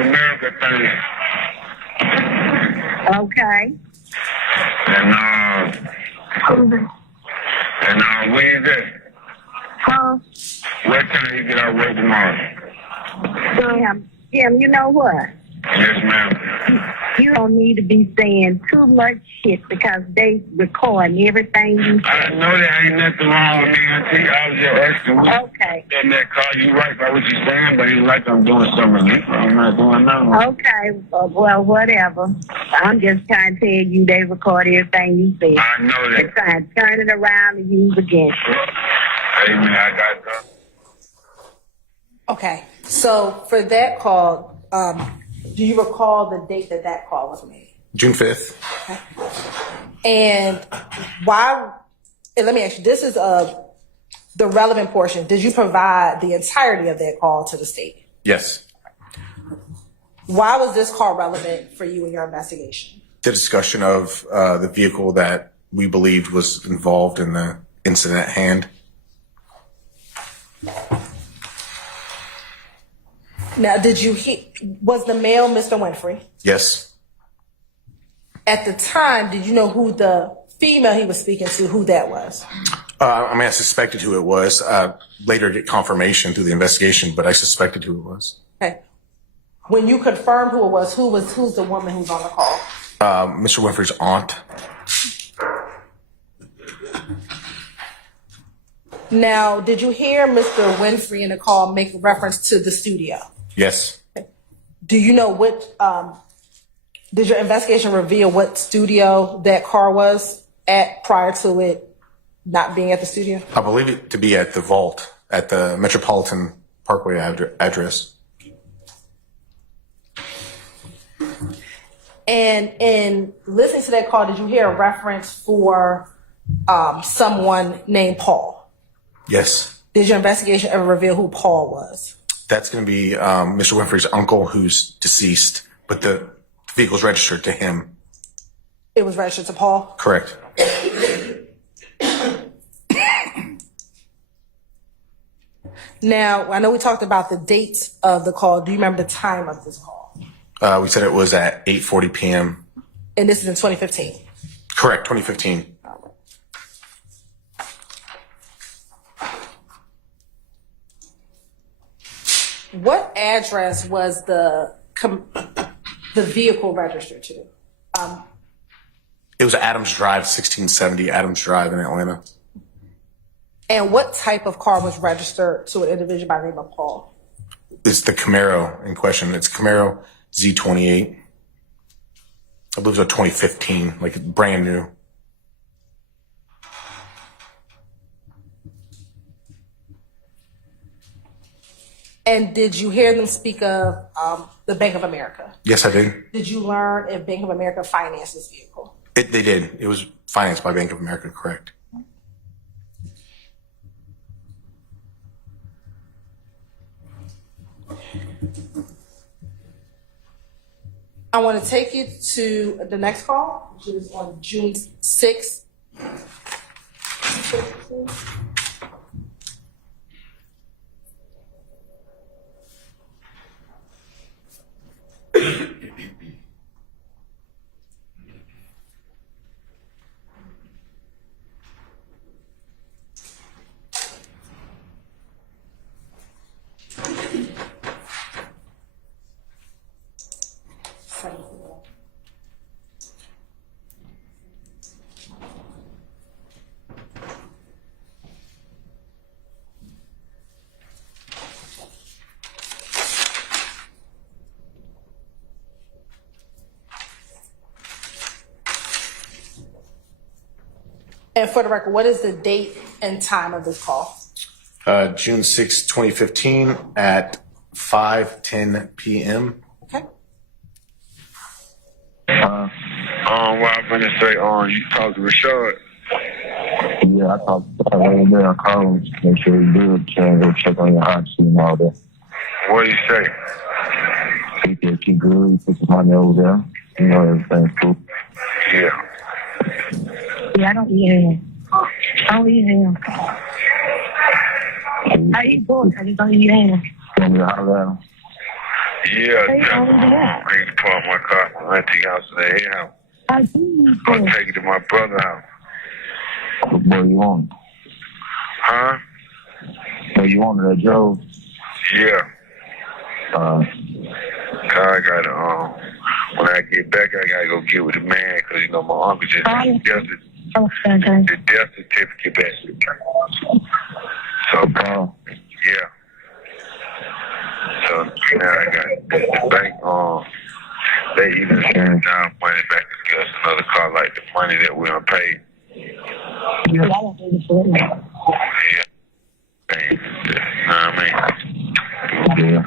of America thing. Okay. And where is it? Huh? What time you get out work tomorrow? Jim, you know what? Yes, ma'am. You don't need to be saying too much shit because they recording everything you say. I know there ain't nothing wrong with me, Auntie. I was just asking. Okay. In that car, you right about what you're saying, but it's like I'm doing something different. I'm not doing nothing. Okay. Well, whatever. I'm just trying to tell you they record everything you say. I know that. They're trying to turn it around and use against you. Amen. I got that. Okay. So for that call, do you recall the date that call was made? June 5th. Okay. And why, and let me ask you, this is the relevant portion. Did you provide the entirety of that call to the state? Yes. Why was this call relevant for you in your investigation? The discussion of the vehicle that we believed was involved in the incident at hand. Now, was the male Mr. Winfrey? Yes. At the time, did you know who the female he was speaking to, who that was? I suspected who it was. Later get confirmation through the investigation, but I suspected who it was. Okay. When you confirmed who it was, who's the woman who's on the call? Mr. Winfrey's aunt. Now, did you hear Mr. Winfrey in the call make reference to the studio? Yes. Do you know did your investigation reveal what studio that car was at prior to it not being at the studio? I believe it to be at the vault at the Metropolitan Parkway address. And in listening to that call, did you hear a reference for someone named Paul? Yes. Did your investigation ever reveal who Paul was? That's going to be Mr. Winfrey's uncle who's deceased, but the vehicle's registered to him. It was registered to Paul? Correct. Now, I know we talked about the date of the call. Do you remember the time of this call? We said it was at 8:40 p.m. And this is in 2015? Correct, 2015. What address was the vehicle registered to? It was Adams Drive, 1670 Adams Drive in Atlanta. And what type of car was registered to an individual by the name of Paul? It's the Camaro in question. It's Camaro Z28. I believe it was a 2015, like brand new. And did you hear them speak of the Bank of America? Yes, I did. Did you learn if Bank of America financed this vehicle? They did. It was financed by Bank of America, correct. I want to take you to the next call, which is on June 6th. And for the record, what is the date and time of this call? June 6, 2015 at 5:10 p.m. Okay. What I'm gonna say, you talked to Rashad. Yeah, I talked to him there. I called him, make sure he's good. Can go check on your hot seat and all that. What do you say? He said keep good. He put some money over there. You know, everything's cool. Yeah. Yeah, I don't eat ham. I don't eat ham. I eat pork. I just don't eat ham. Want me to holler at him? Yeah, They yeah. don't do that. I need to park my car at my auntie house in their house. I do. I'll take it to my brother's house. What you want? Huh? What you want that Joe? Yeah. Uh, I gotta, when I get back, I gotta go get with the man, cause you know, my uncle just got the death certificate back. So, yeah. So, now I got the bank, they either send down money back to give us another car, like the money that we don't pay. Yeah. You know what I mean? yeah.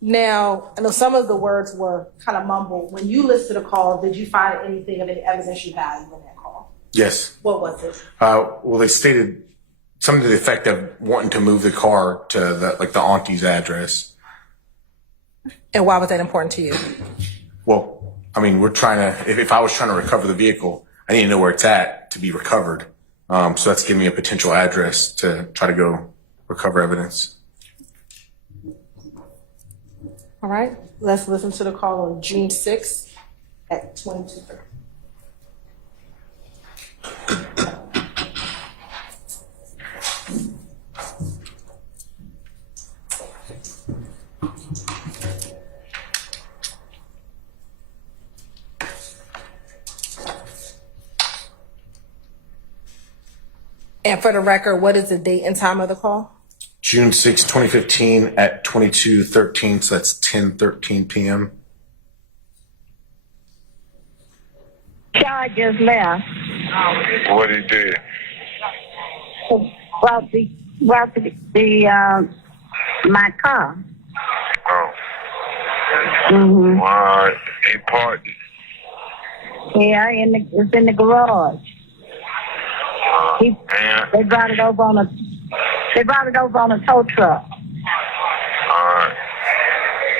Now, I know some of the words were kind of mumbled. When you listed a call, did you find anything of any evidence you value in that call? Yes. What was it? Well, they stated something to the effect of wanting to move the car to the auntie's address. And why was that important to you? Well, I mean, we're trying to, if I was trying to recover the vehicle, I need to know where it's at to be recovered. So that's giving me a potential address to try to go recover evidence. All right, let's listen to the call on June 6th at 22:30. And for the record, what is the date and time of the call? June 6, 2015 at 22:13, so that's 10:13 p.m. Shaw just left. What he did? Well, my car. Oh. Mm-hmm. Alright, he parked it. Yeah, it's in the garage. And, They brought it over on a tow truck. alright.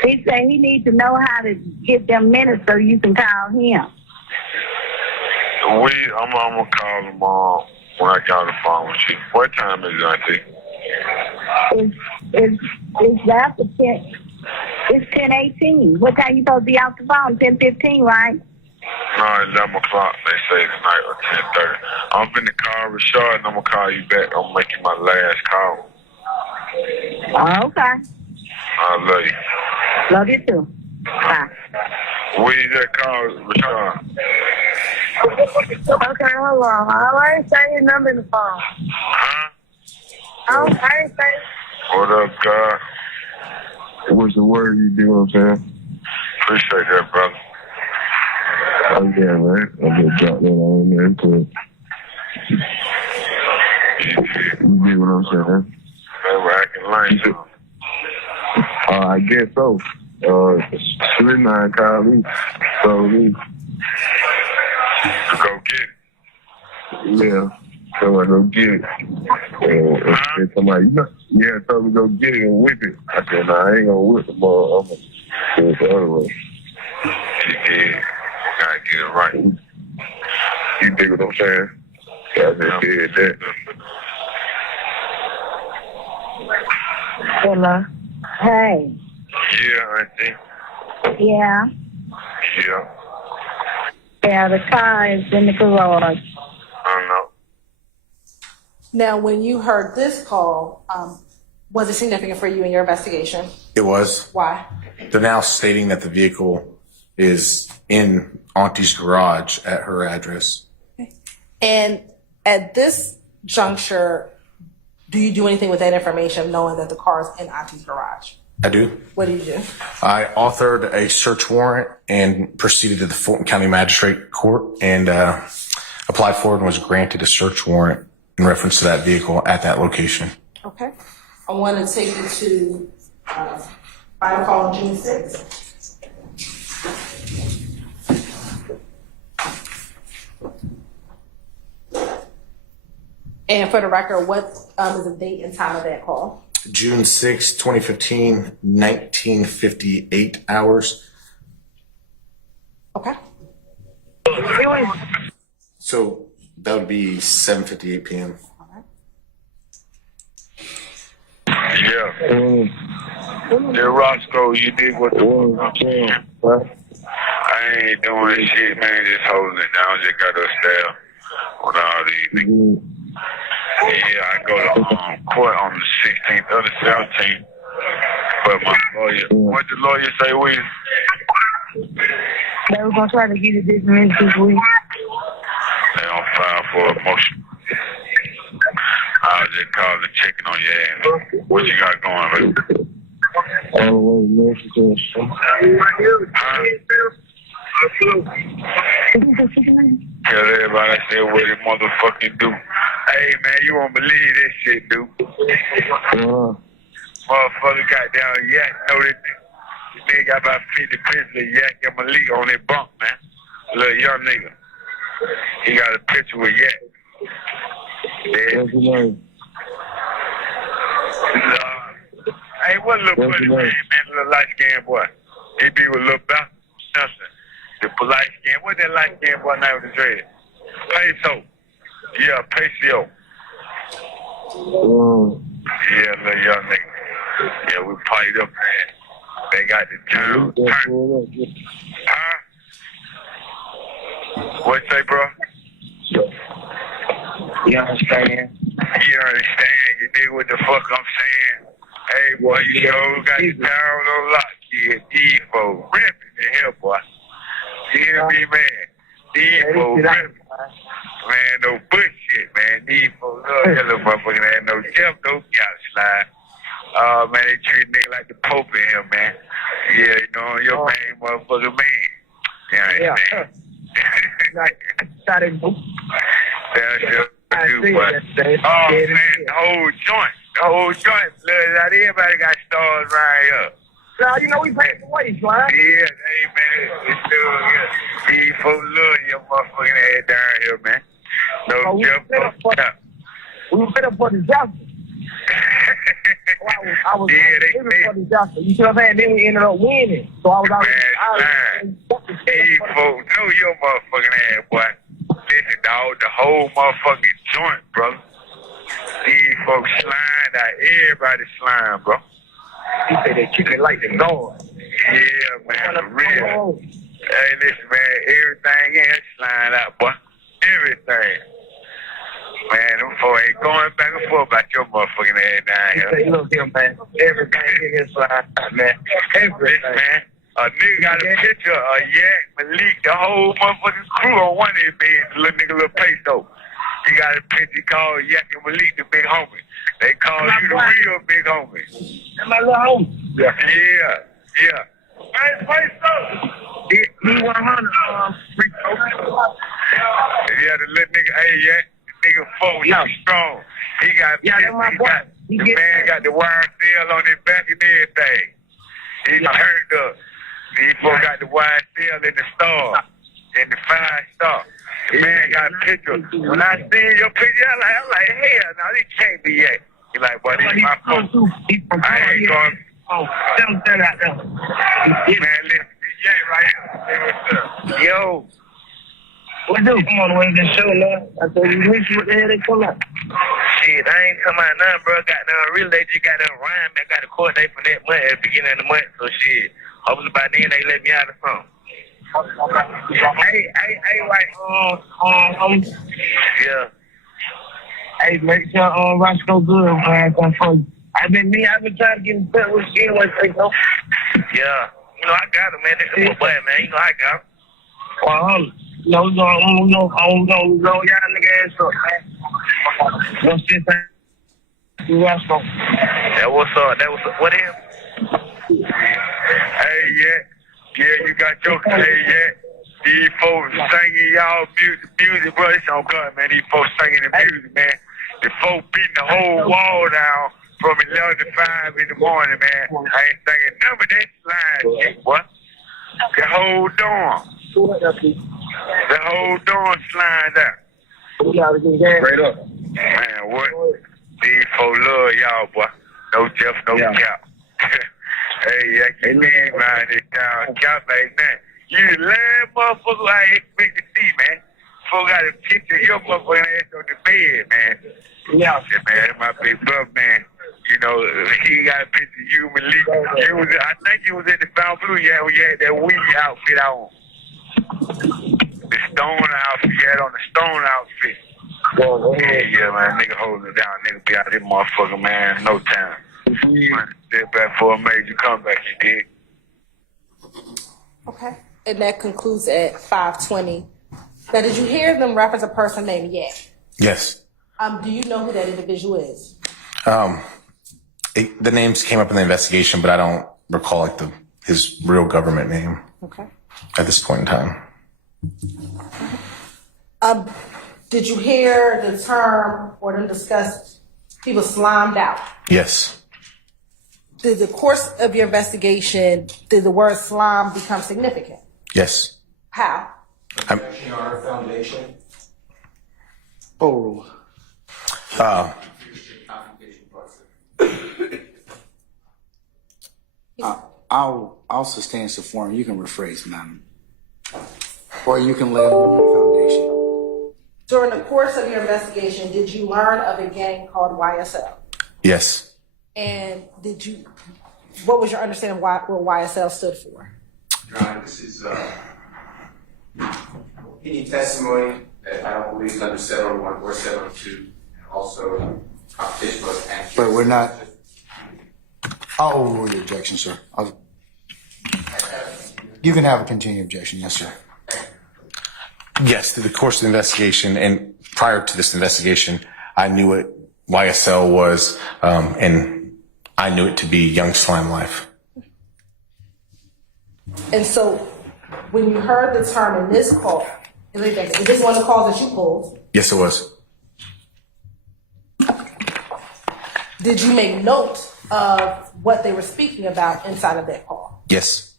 He said he needs to know how to get them minutes so you can call him. I'm gonna call him when I got on the phone with you. What time is it, Auntie? It's after 10. It's 10:18. What time you supposed to be out the phone? 10:15, right? No, 11 o'clock, they say tonight, or 10:30. I'm in the car with Rashad, and I'm gonna call you back. I'm making my last call. Oh, okay. I love you. Love you too. Bye. Where you at, call Rashad? Okay, hold on. I ain't saying your number in the phone. Huh? I ain't saying. What up, God? What's the word you do, what I'm saying? Appreciate that, brother. Oh, yeah, man. I just dropped that on there to you get what I'm saying? They were acting lame. I guess so. Slim called me. So me. Go get it. Yeah. So I go get it. And somebody, yeah, told me go get it and whip it. I said, nah, I ain't gonna whip the ball. I'm gonna do it the other way. Yeah. Gotta get it right. You dig what I'm saying? Yeah, I just did that. Hello. Hey. Yeah, Auntie. Yeah. Yeah. Yeah, the car is in the garage. I know. Now, when you heard this call, was it significant for you in your investigation? It was. Why? They're now stating that the vehicle is in Auntie's garage at her address. And at this juncture, do you do anything with that information, knowing that the car is in Auntie's garage? I do. What do you do? I authored a search warrant and proceeded to the Fulton County Magistrate Court and applied for it and was granted a search warrant in reference to that vehicle at that location. Okay. I want to take you to final call on June 6th. And for the record, what is the date and time of that call? June 6, 2015, 1958 hours. Okay. So that would be 7:58 p.m. Yeah. The Roscoe, you did what the fuck I'm saying. I ain't doing shit, man. Just holding it down. Just got to stay on all these niggas. Yeah, I go to court on the 16th or the 17th. But my lawyer, what the lawyer say, we? They were gonna try to get it dismissed this week. They don't file for a motion. I'll just call and checking on your ass. What you got going, baby? Tell everybody I said what it motherfucking do. Hey man, you won't believe this shit, dude. Motherfucker got down yak, know that nigga got about 50 pictures of Yak and Malik on his bunk, man. Little young nigga. He got a picture with Yak. What's your name? Hey, what little buddy man, little light skinned boy? He be with little Bell Simpson. The light skin. What that light skinned boy name with the dread? Peso. Yeah, Peso. Yeah, little young nigga. Yeah, we partyed up, man. They got the town. Huh? What you say, bro? You understand? You understand? You dig what the fuck I'm saying? Hey, boy, you know, got the town on lock, kid. D4 ripping the hell, boy. You hear me, man? D4 ripping. Man, no bullshit, man. D4 love that little motherfucker. Ain't no Jeff, no couch slide. Man, they treat nigga like the Pope in here, man. Yeah, you know, your main motherfucker, man. You understand? Shot it, boo. That's your dude, boy. Oh, man, the whole joint. The whole joint. Look, everybody got stars right here. So, you know, we paid the way, right? Yeah, hey, man. It's still good. D4 love your motherfucking head down here, man. No Jeff, no cap. We were fit up for disaster. I was for disaster. You see what I'm saying? Then we ended up winning. So I was out there. D4, know your motherfucking ass, boy. Listen, dog, the whole motherfucking joint, brother. These folks slime out. Everybody slime, bro. He said that chicken like the noise. Yeah, man, for real. Hey, listen, man, everything in here slime out, boy. Everything. Man, them folks ain't going back and forth about your motherfucking head down here. He say, look here, man. Everything in here slime out, man. Everything. Listen, man. A nigga got a picture of Yak, Malik, the whole motherfucking crew on one of their beds, the little nigga, little Peso. He got a picture called Yak and Malik, the big homie. They call you the real big homie. That's my little homie. Yeah. Hey, Peso! He 100, Yeah, the little nigga, hey, Yak, the nigga 4, he strong. He got, the man got the YSL on his back and everything. He turned up. These folks got the YSL in the star, in the 5-star. The man got a picture. When I seen your picture, I'm like, hell, no, this can't be Yak. He like, boy, this is my phone. I ain't going. Oh, tell him that out there. Man, listen, this Yak right here. Yo. What do? Come on, wait this show, man. I said, you wish what the hell they come out. Shit, I ain't come out nothing, bro. Got nothing real. They just got them rhyme. I got a court date for that month at the beginning of the month. So shit, hopefully by then they let me out of something. Hey, like, yeah. Hey, make sure Roscoe good, man. I've been trying to get in touch with you anyway, Peso. Yeah. You know, I got him, man. This is my boy, man. You know, I got him. Well, no, I'm gonna blow y'all nigga ass up, man. What's this thing? Roscoe. That what's up. What is? Hey, yeah, you got your yeah. These folks singing y'all music, bro. It's on God, man. These folks singing the music, man. The folks beating the whole wall down from 11 to 5 in the morning, man. I ain't singing none of that slide shit, boy. The whole dorm. The whole dorm slide out. Straight up. Man, what? These folks love y'all, boy. No Jeff, no cap. Hey, yeah, you mean around this town. Cap like that. You the last motherfucker I expect to see, man. Folks got a picture of your motherfucking ass on the bed, man. Yeah. Man, my big brother, man. You know, he got a picture of you, Malik. I think you was in the Found Blue. Yeah, we had that weed outfit on. The stone outfit. You had on the stone outfit. Yeah, man. Nigga holding it down. Nigga be out there, motherfucker, man. No time. Step back for a major comeback, you did. Okay. And that concludes at 5:20. Now, did you hear them reference a person named Yak? Yes. Do you know who that individual is? The names came up in the investigation, but I don't recall like his real government name. Okay. At this point in time. Did you hear the term or them discuss people slimed out? Yes. Did the course of your investigation, did the word slime become significant? Yes. How? Objection on our foundation. Oh, I'll sustain support. You can rephrase, ma'am, or you can lay on the foundation. During the course of your investigation, did you learn of a gang called YSL? Yes. And what was your understanding of what YSL stood for? Your Honor, this is any testimony that I don't believe is under 701 or 702, and also competition was action. But we're not. I'll overrule your objection, sir. You can have a continued objection, yes, sir. Yes, through the course of the investigation, and prior to this investigation, I knew what YSL was, and I knew it to be Young Slime Life. And so, when you heard the term in this call, is this one of the calls that you pulled? Yes, it was. Did you make note of what they were speaking about inside of that call? Yes.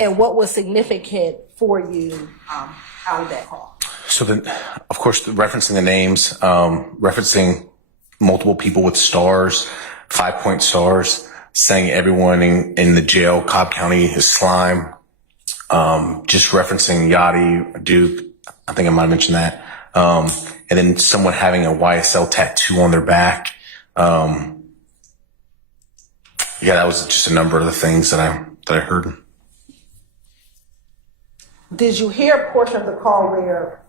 And what was significant for you out of that call? So then, of course, referencing the names, referencing multiple people with stars, 5-point stars, saying everyone in the jail, Cobb County, is slime. Just referencing Yachty, Duke, I think I might have mentioned that. And then someone having a YSL tattoo on their back. Yeah, that was just a number of the things that I heard. Did you hear a portion of the call where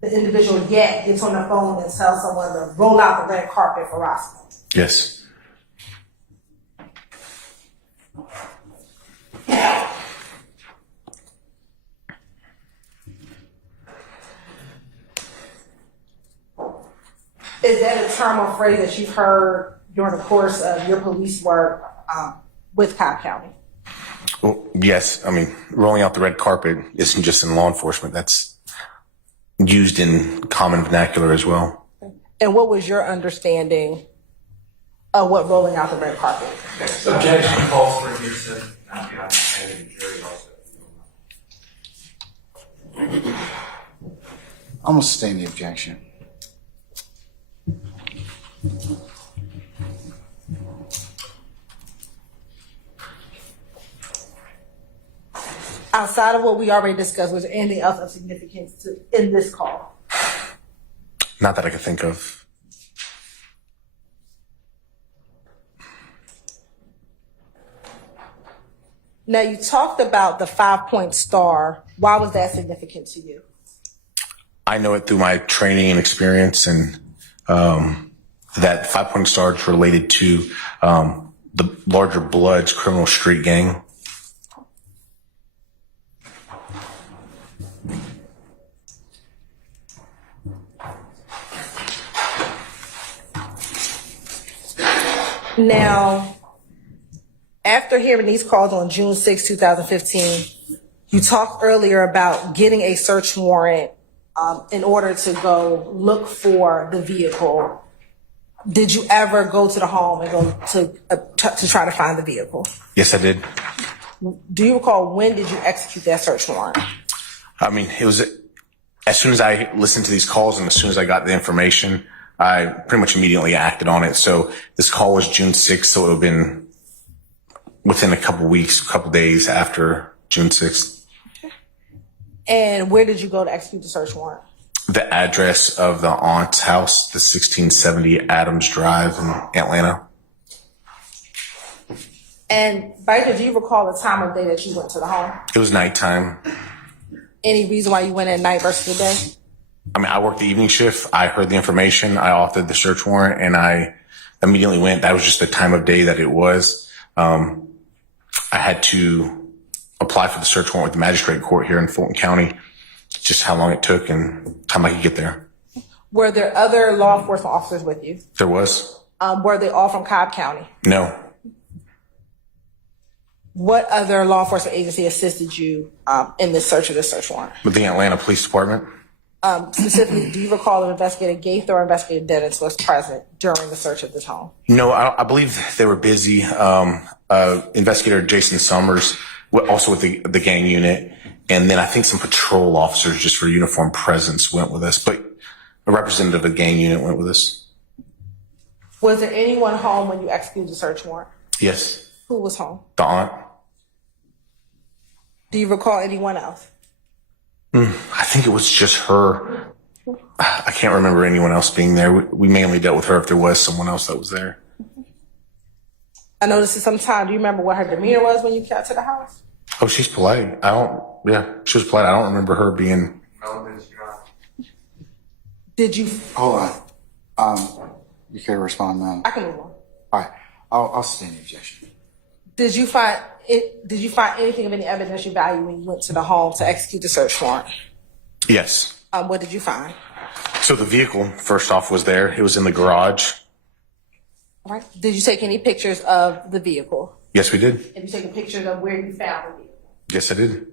the individual Yak gets on the phone and tells someone to roll out the red carpet for Roscoe? Yes. Is that a term or phrase that you've heard during the course of your police work with Cobb County? Well, yes. I mean, rolling out the red carpet isn't just in law enforcement. That's used in common vernacular as well. And what was your understanding of what rolling out the red carpet? Objection calls for hearsay. Not beyond the jury also. I'm gonna sustain the objection. Outside of what we already discussed, was there anything else of significance in this call? Not that I could think of. Now, you talked about the 5-point star. Why was that significant to you? I know it through my training and experience, and that 5-point star is related to the larger Bloods criminal street gang. Now, after hearing these calls on June 6, 2015, you talked earlier about getting a search warrant in order to go look for the vehicle. Did you ever go to the home and go to try to find the vehicle? Yes, I did. Do you recall when did you execute that search warrant? I mean, it was as soon as I listened to these calls and as soon as I got the information, I pretty much immediately acted on it. So this call was June 6th, so it would have been within a couple weeks, a couple days after June 6th. And where did you go to execute the search warrant? The address of the aunt's house, the 1670 Adams Drive in Atlanta. And Baker, do you recall the time of day that you went to the home? It was nighttime. Any reason why you went at night versus the day? I mean, I worked the evening shift. I heard the information. I authored the search warrant, and I immediately went. That was just the time of day that it was. I had to apply for the search warrant with the magistrate court here in Fulton County, just how long it took and time I could get there. Were there other law enforcement officers with you? There was. Were they all from Cobb County? No. What other law enforcement agency assisted you in the search of the search warrant? With the Atlanta Police Department. Specifically, do you recall if Investigator Gaither or Investigator Dennis was present during the search of this home? No, I believe they were busy. Investigator Jason Summers, also with the gang unit, and then I think some patrol officers just for uniform presence went with us, but a representative of the gang unit went with us. Was there anyone home when you executed the search warrant? Yes. Who was home? The aunt. Do you recall anyone else? I think it was just her. I can't remember anyone else being there. We mainly dealt with her if there was someone else that was there. I noticed some time. Do you remember what her demeanor was when you got to the house? Oh, she's polite. She was polite. I don't remember her being. Did you? Hold on. You can respond now. I can move on. All right. I'll sustain the objection. Did you find anything of any evidence you value when you went to the home to execute the search warrant? Yes. What did you find? So the vehicle, first off, was there. It was in the garage. All right. Did you take any pictures of the vehicle? Yes, we did. Have you taken pictures of where you found the vehicle? Yes, I did.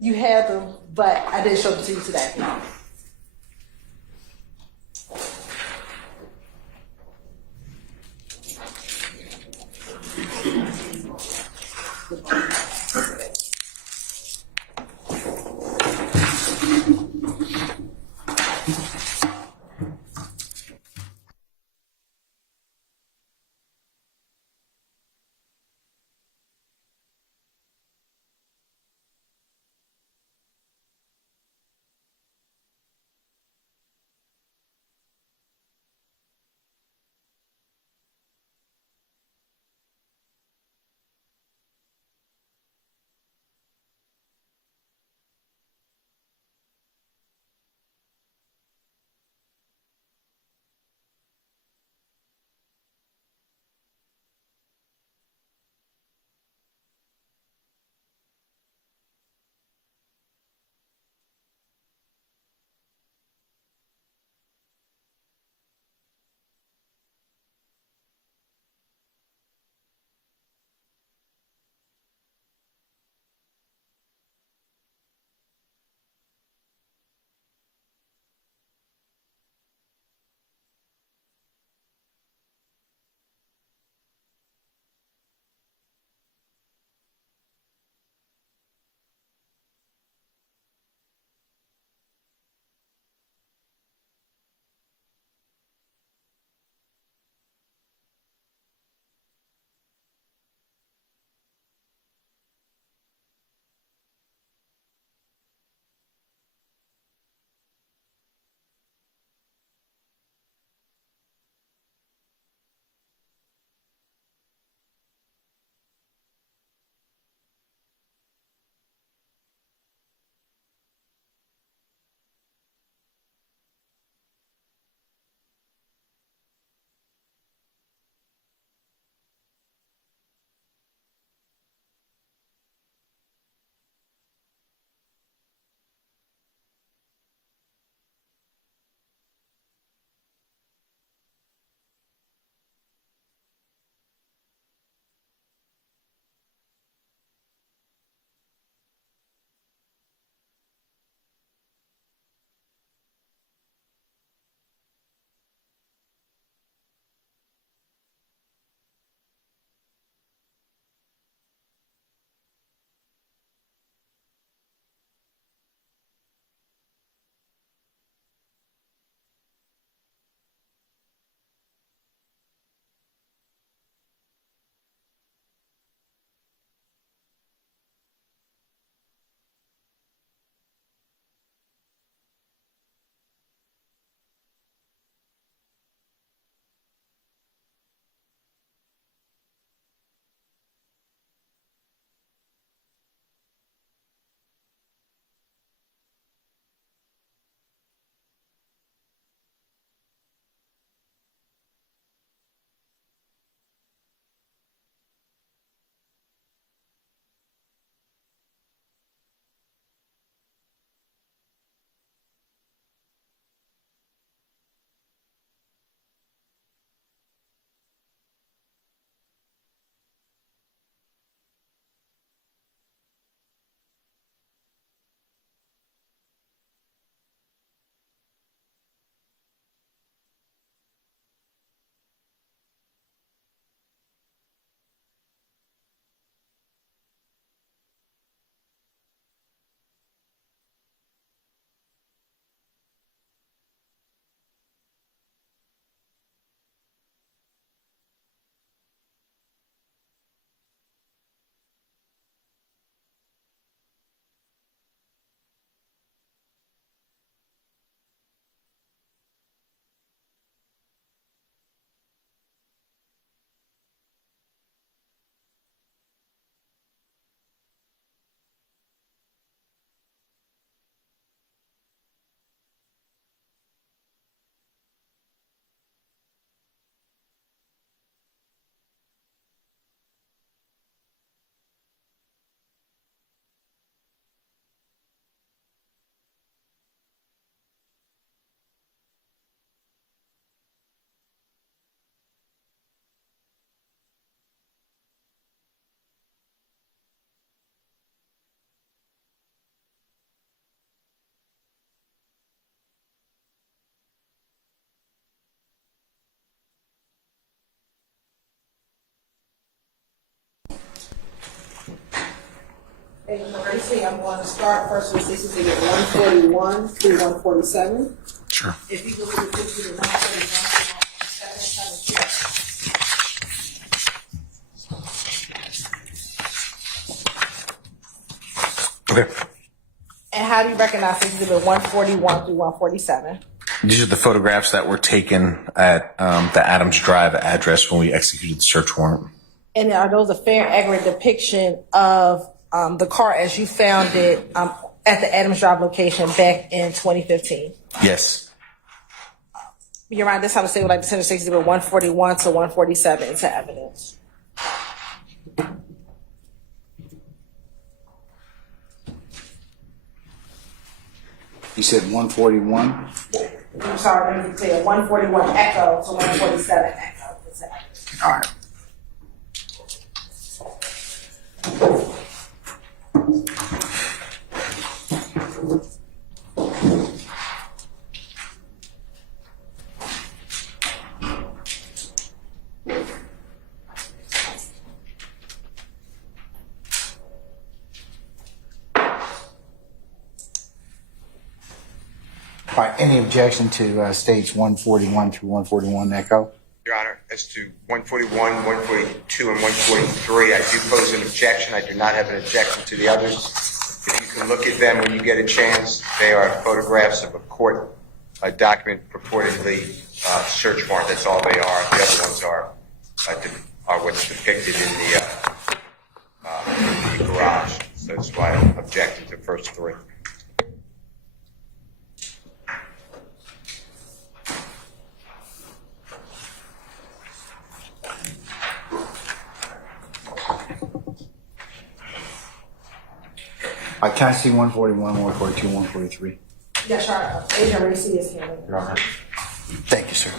You had them, but I didn't show them to you today. Agent Racy, I'm going to start first with Exhibit 141 through 147. Sure. If you look at the Exhibit 141, Okay. and how do you recognize Exhibit 141 through 147? These are the photographs that were taken at the Adams Drive address when we executed the search warrant. And are those a fair, accurate depiction of the car as you found it at the Adams Drive location back in 2015? Yes. Your Honor, this time I say would like to send Exhibit 141 to 147 into evidence. You said 141? I'm sorry, let me say 141 echo to 147 echo. All right. All right, any objection to stage 141 through 141 echo? Your Honor, as to 141, 142, and 143, I do pose an objection. I do not have an objection to the others. If you can look at them when you get a chance, they are photographs of a court document purportedly search warrant. That's all they are. The other ones are what's depicted in the garage. So that's why I'm objecting to the first three. Can I see 141, 142, 143? Yes, Your Honor. Agent Racy is here. Your Honor. Thank you, sir.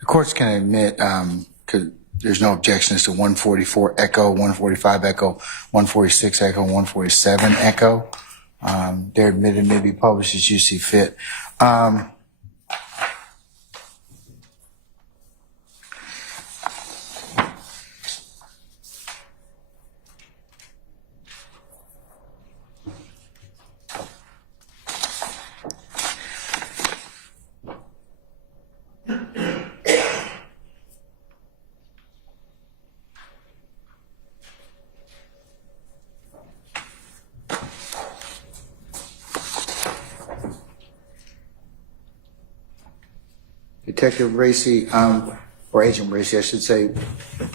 The courts can admit, because there's no objections to 144 echo, 145 echo, 146 echo, 147 echo. They're admitted may be published as you see fit. Detective Racy, or Agent Racy, I should say,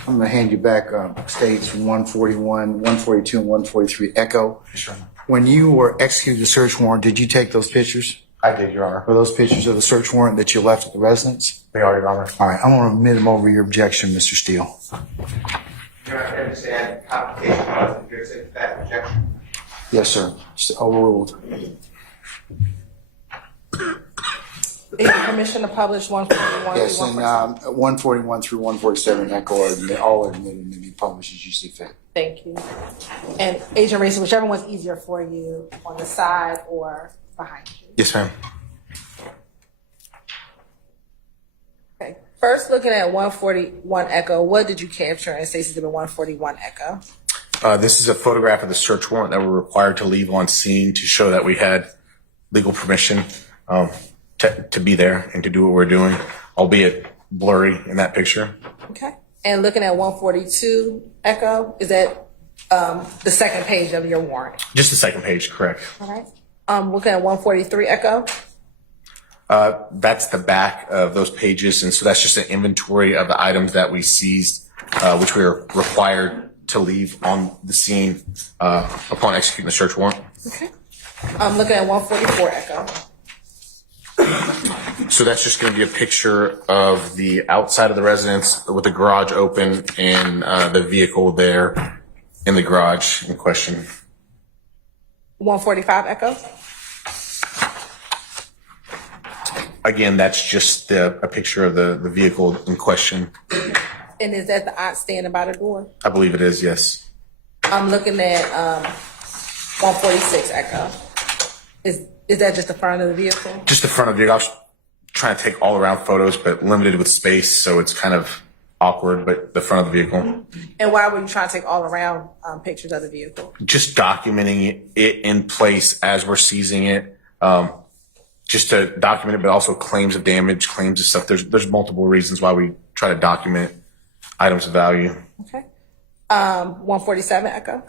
I'm going to hand you back stage 141, 142, and 143 echo. Sure. When you were executing the search warrant, did you take those pictures? I did, Your Honor. Were those pictures of the search warrant that you left at the residence? They are, Your Honor. All right, I'm going to admit them over your objection, Mr. Steele. Your Honor, I understand complication of that objection. Yes, sir. It's overruled. Is your permission to publish 141 Yes, through and 147? 141 through 147 echo are all admitted to be published as you see fit. Thank you. And Agent Racy, whichever one's easier for you, on the side or behind you. Yes, ma'am. Okay. First, looking at 141 echo, what did you capture in Stacey's Exhibit 141 echo? This is a photograph of the search warrant that we're required to leave on scene to show that we had legal permission. to be there and to do what we're doing, albeit blurry in that picture. Okay. And looking at 142 Echo, is that the second page of your warrant? Just the second page, correct. All right. Looking at 143 Echo. That's the back of those pages, and so that's just an inventory of the items that we seized, which we are required to leave on the scene upon executing the search warrant. Okay. I'm looking at 144 Echo. So that's just going to be a picture of the outside of the residence with the garage open and the vehicle there in the garage in question. 145 Echo. Again, that's just a picture of the vehicle in question. And is that the aunt standing by the door? I believe it is, yes. I'm looking at 146 Echo. Is that just the front of the vehicle? Just the front of the vehicle. I was trying to take all around photos, but limited with space, so it's kind of awkward, but the front of the vehicle. And why were you trying to take all around pictures of the vehicle? Just documenting it in place as we're seizing it. Just to document it, but also claims of damage, claims of stuff. There's multiple reasons why we try to document items of value. Okay. 147 Echo.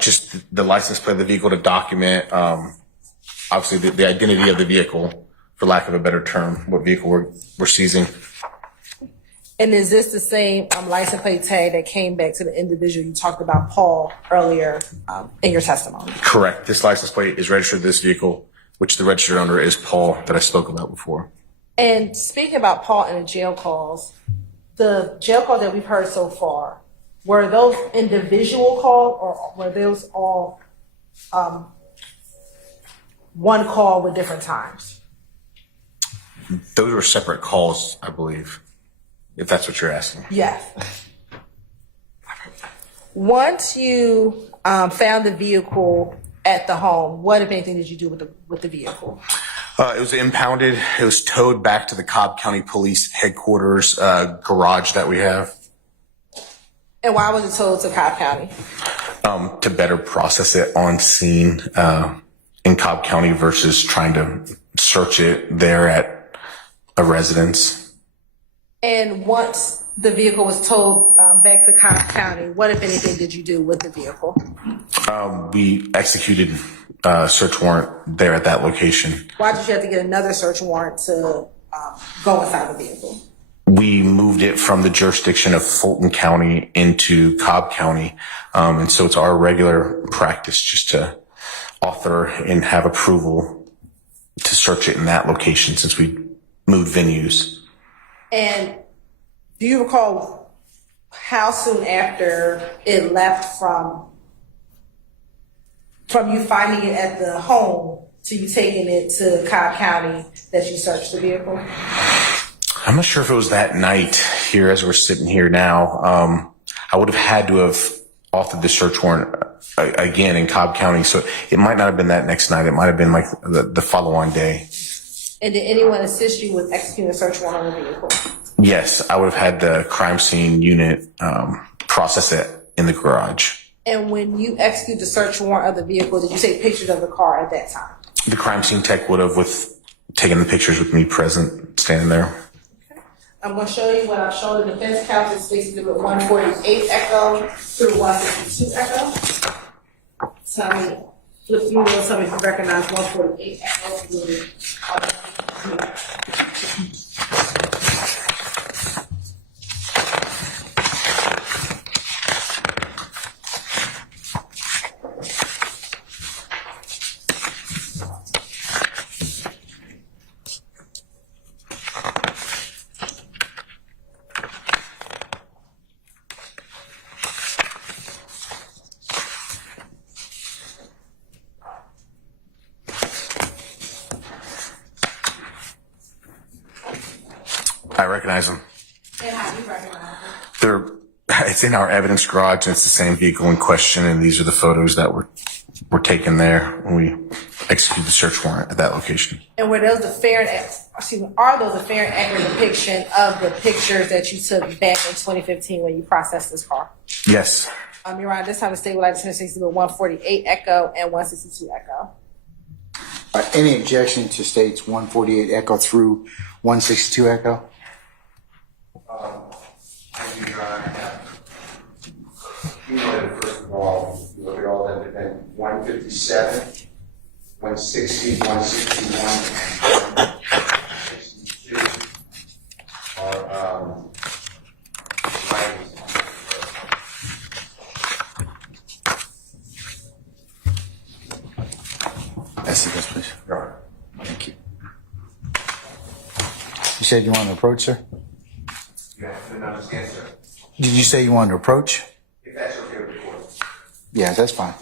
Just the license plate of the vehicle to document, obviously the identity of the vehicle, for lack of a better term, what vehicle we're seizing. And is this the same license plate tag that came back to the individual you talked about, Paul, earlier in your testimony? Correct. This license plate is registered to this vehicle, which the registered owner is Paul, that I spoke about before. And speaking about Paul and the jail calls that we've heard so far, were those individual calls or were those all one call with different times? Those were separate calls, I believe, if that's what you're asking. Yes. Once you found the vehicle at the home, what, if anything, did you do with the vehicle? It was impounded. It was towed back to the Cobb County Police Headquarters garage that we have. And why was it towed to Cobb County? To better process it on scene in Cobb County versus trying to search it there at a residence. And once the vehicle was towed back to Cobb County, what, if anything, did you do with the vehicle? We executed a search warrant there at that location. Why did you have to get another search warrant to go inside the vehicle? We moved it from the jurisdiction of Fulton County into Cobb County. And so it's our regular practice just to author and have approval to search it in that location since we moved venues. And do you recall how soon after it left from you finding it at the home to you taking it to Cobb County that you searched the vehicle? I'm not sure if it was that night here as we're sitting here now. I would have had to have authored the search warrant again in Cobb County. So it might not have been that next night. It might have been like the following day. And did anyone assist you with executing a search warrant on the vehicle? Yes, I would have had the crime scene unit process it in the garage. And when you execute the search warrant of the vehicle, did you take pictures of the car at that time? The crime scene tech would have taken the pictures with me present, standing there. Okay. I'm going to show you what I've shown the defense counsel speaks to 148 Echo through 162 Echo. Tell me, flip through those, tell me if you recognize 148 Echo. I recognize them. And how do you recognize them? It's in our evidence garage, and it's the same vehicle in question, and these are the photos that were taken there when we executed the search warrant at that location. And are those a fair and accurate depiction of the pictures that you took back in 2015 when you processed this car? Yes. Your Honor, this time the state would like to send 148 Echo and 162 Echo. Any objection to states 148 Echo through 162 Echo? Thank you, Your Honor. You know that first of all, you look at all that, but then 157, 160, 161, and 162 are writings. That's it, please. Your Honor. Thank you. You said you wanted to approach, sir? You have to understand, sir. Did you say you wanted to approach? If that's okay with the court. Yeah, that's fine.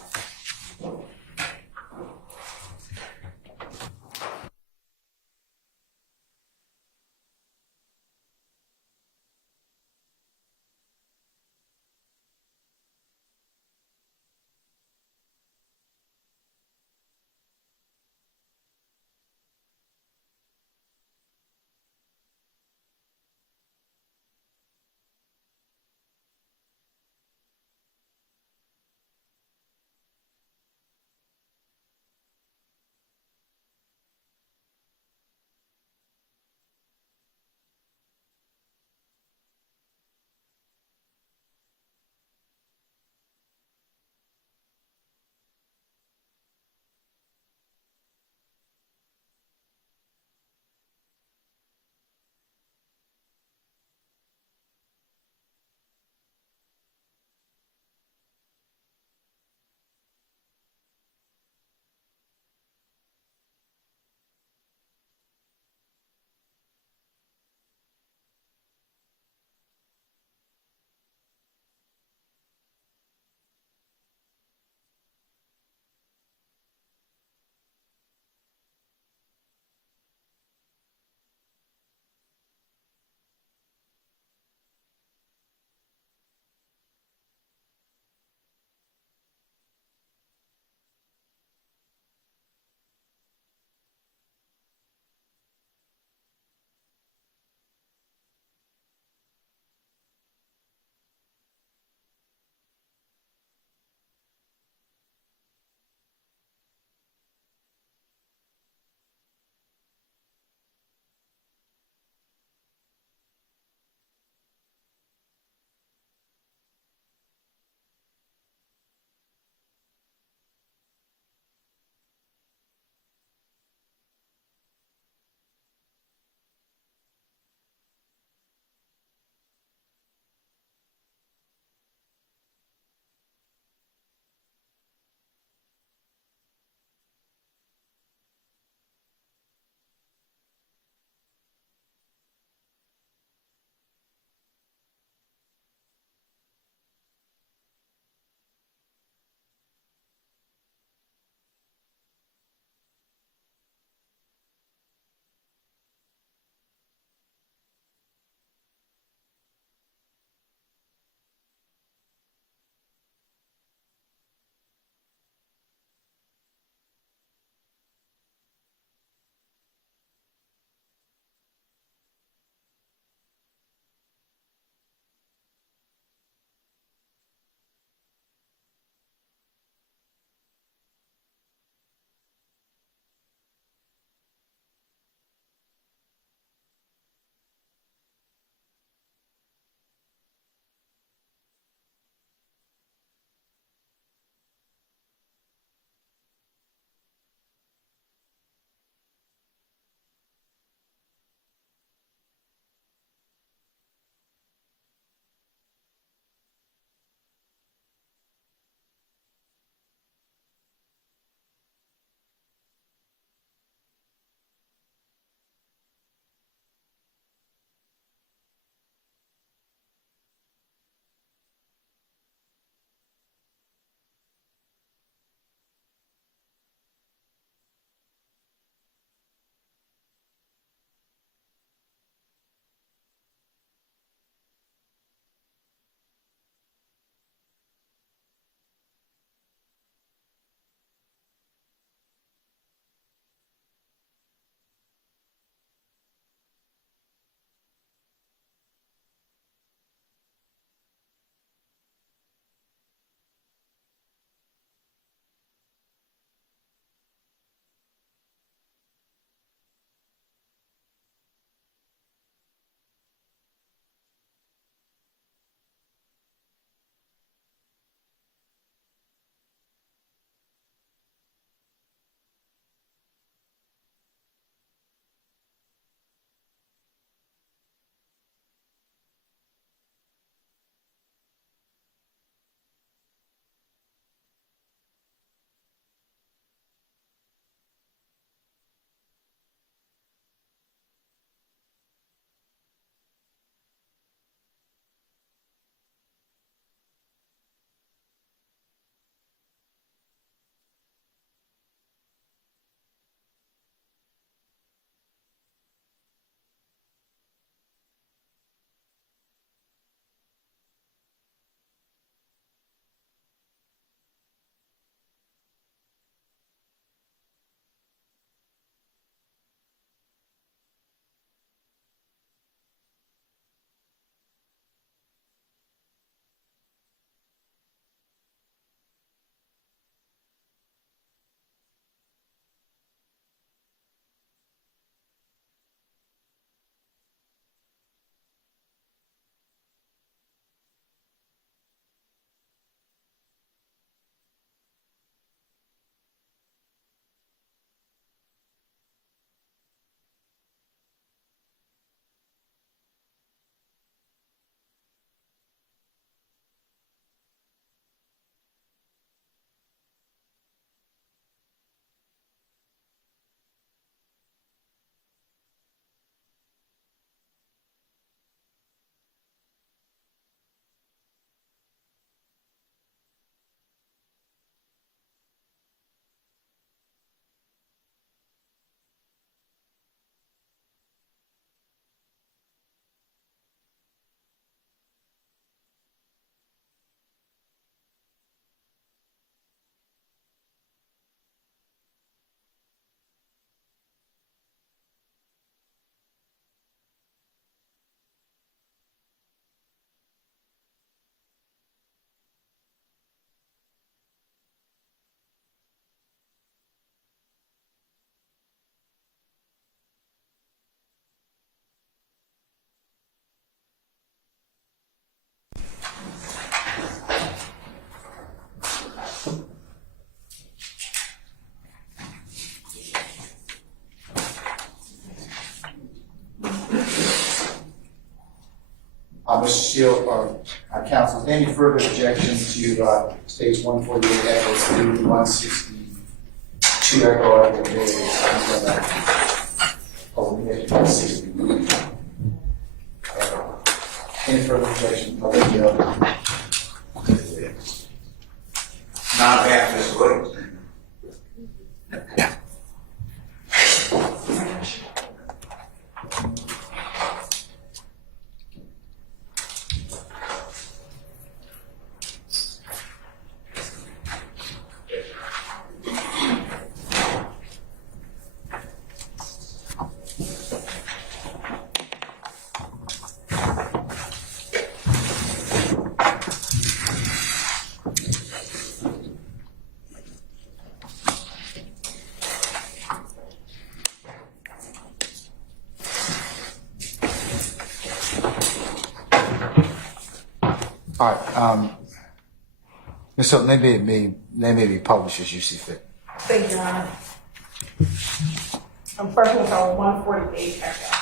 Mr. Shield, our counsel, any further objections to stage 148 echo 3, 162 echo at the days? Oh, we have 160. Any further objections? Not half as good. Yeah. All right. So they may be published as you see fit. Thank you, Your Honor. I'm first one's on 148 echo.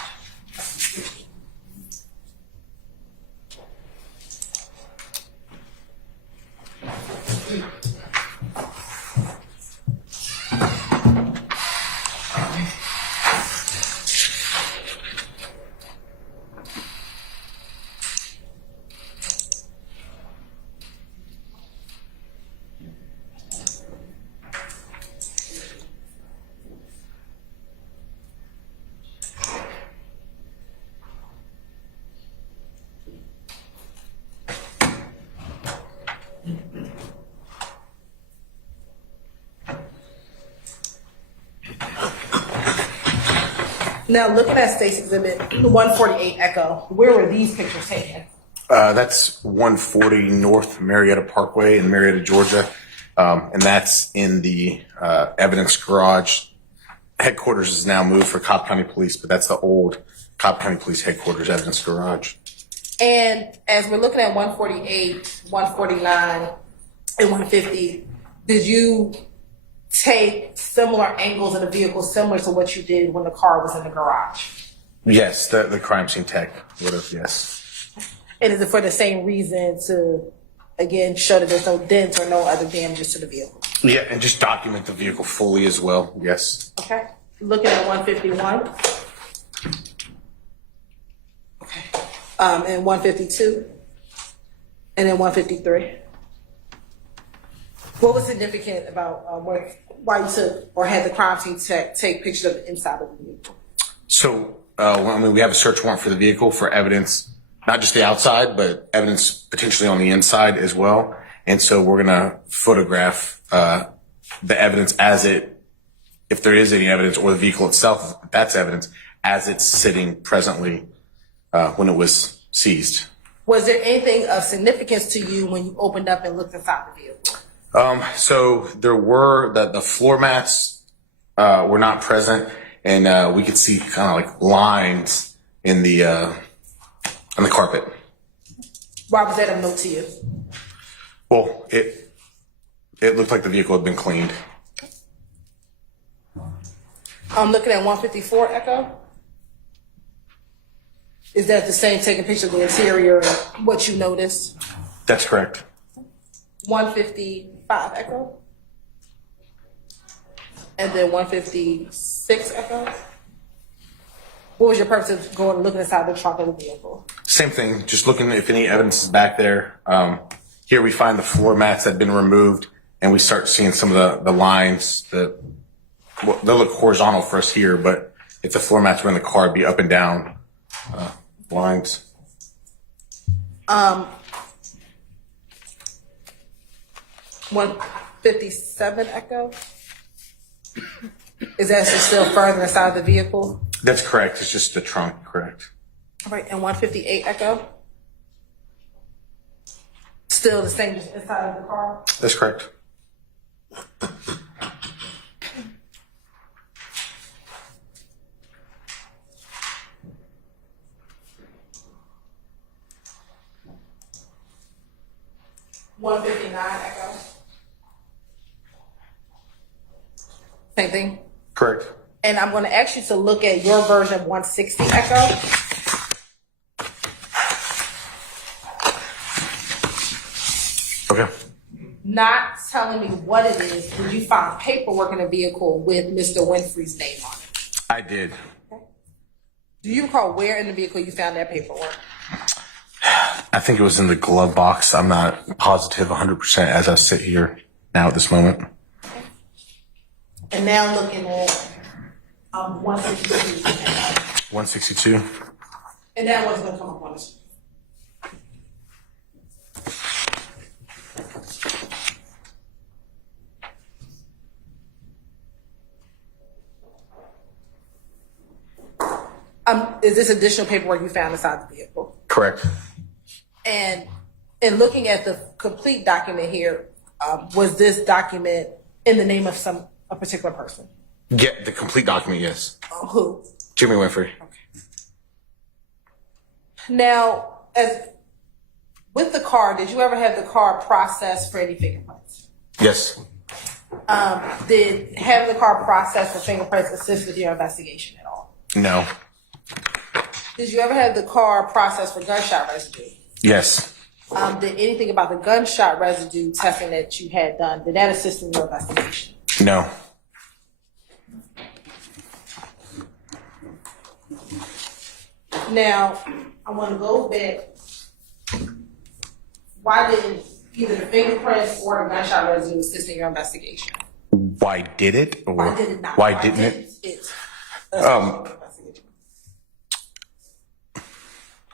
Now, looking at State's Exhibit 148 Echo, where were these pictures taken? That's 140 North Marietta Parkway in Marietta, Georgia. And that's in the evidence garage. Headquarters is now moved for Cobb County Police, but that's the old Cobb County Police headquarters evidence garage. And as we're looking at 148, 149, and 150, did you take similar angles in the vehicle similar to what you did when the car was in the garage? Yes, the crime scene tech would have, yes. And is it for the same reason to, again, show that there's no dents or no other damages to the vehicle? Yeah, and just document the vehicle fully as well, yes. Okay. Looking at 151. Okay. And 152. And then 153. What was significant about why you took or had the crime scene take pictures of the inside of the vehicle? So, we have a search warrant for the vehicle for evidence, not just the outside, but evidence potentially on the inside as well. And so we're going to photograph the evidence if there is any evidence, or the vehicle itself, if that's evidence, as it's sitting presently when it was seized. Was there anything of significance to you when you opened up and looked inside the vehicle? So there were the floor mats were not present, and we could see kind of like lines in the carpet. Why was that of note to you? Well, it looked like the vehicle had been cleaned. I'm looking at 154 Echo. Is that the same, taking pictures of the interior and what you noticed? That's correct. 155 Echo. And then 156 Echo. What was your purpose of going and looking inside the trunk of the vehicle? Same thing, just looking if any evidence is back there. Here we find the floor mats that have been removed, and we start seeing some of the lines that, well, they'll look horizontal for us here, but if the floor mats were in the car, it'd be up and down lines. 157 Echo. Is that still further inside the vehicle? That's correct. It's just the trunk, correct. All right, and 158 Echo. Still the same inside of the car? That's correct. $159 Echo. Same thing? Correct. And I'm going to ask you to look at your version of 160 Echo. Okay. Not telling me what it is, did you find paperwork in the vehicle with Mr. Winfrey's name on it? I did. Do you recall where in the vehicle you found that paperwork? I think it was in the glove box. I'm not positive 100% as I sit here now at this moment. And now looking at 162. 162. And that wasn't gonna come up on the screen. Is this additional paperwork you found inside the vehicle? Correct. And in looking at the complete document here, was this document in the name of a particular person? Yeah, the complete document, yes. Who? Jimmy Winfrey. Okay. Now, with the car, did you ever have the car processed for any fingerprints? Yes. Did having the car processed for fingerprints assist with your investigation at all? No. Did you ever have the car processed for gunshot residue? Yes. Did anything about the gunshot residue testing that you had done, did that assist in your investigation? No. Now, I want to go back. Why didn't either the fingerprints or the gunshot residue assist in your investigation? Why did it? Or Why did it not? Why didn't it?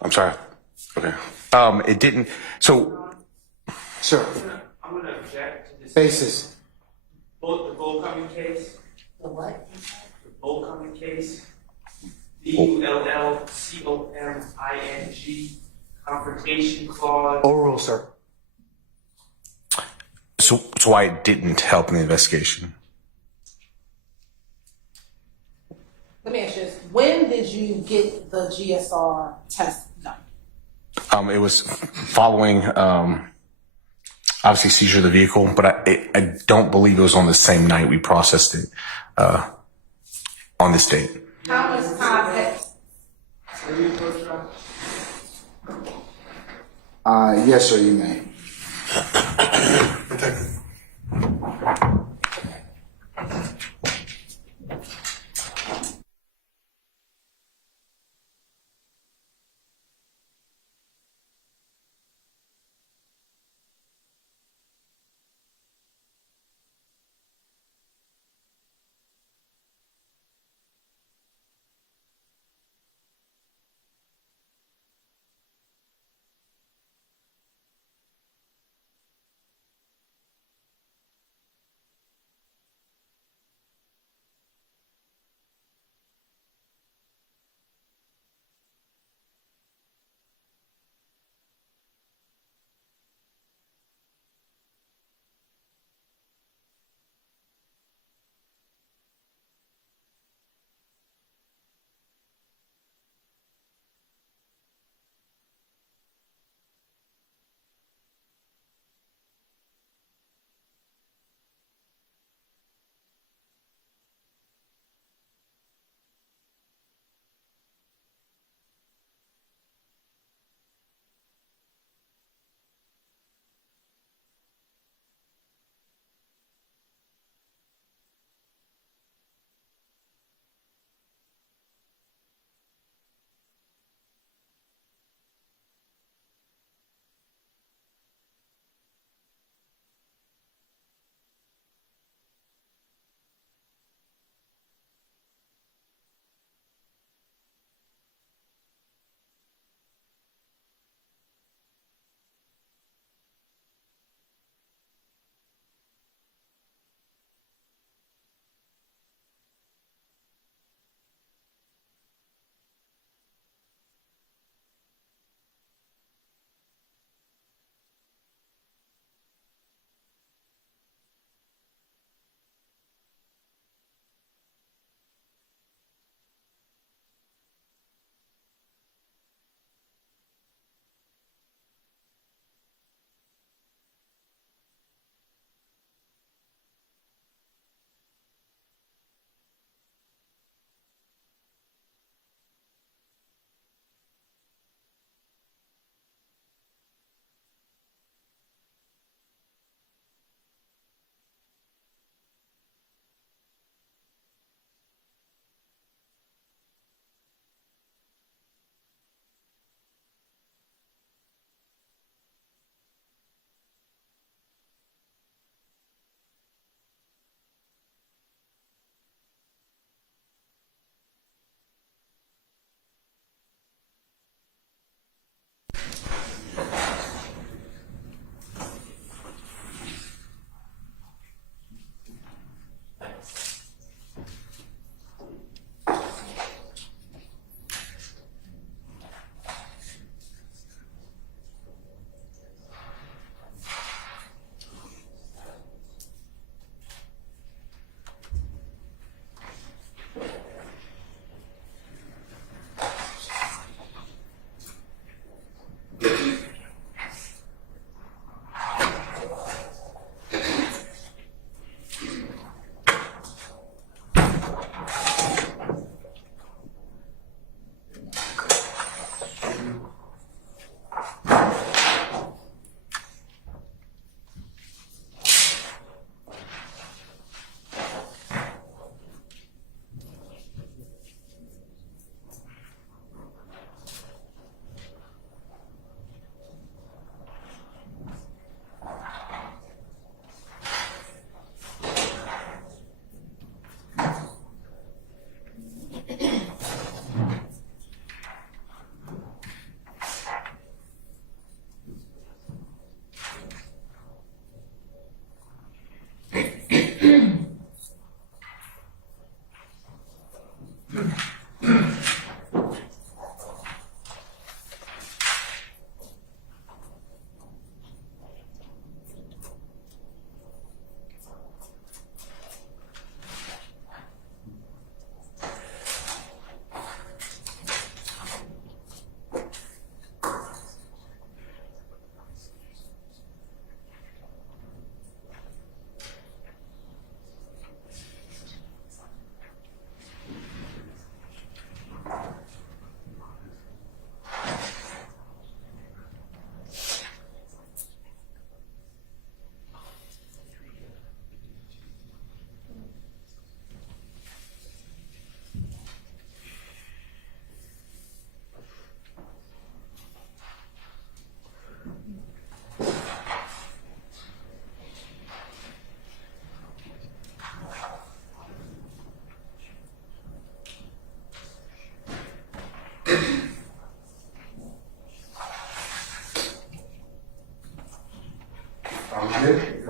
I'm sorry. Okay. It didn't. So. Sir, I'm gonna object to this. basis. The Bullcoming case. The what? The Bullcoming case. BULLCOMING confrontation clause. Overrule, sir. So why it didn't help in the investigation? Let me ask you this. When did you get the GSR test done? It was following, obviously seizure of the vehicle, but I don't believe it was on the same night we processed it, on this date. How much time passed? Yes, sir, you may.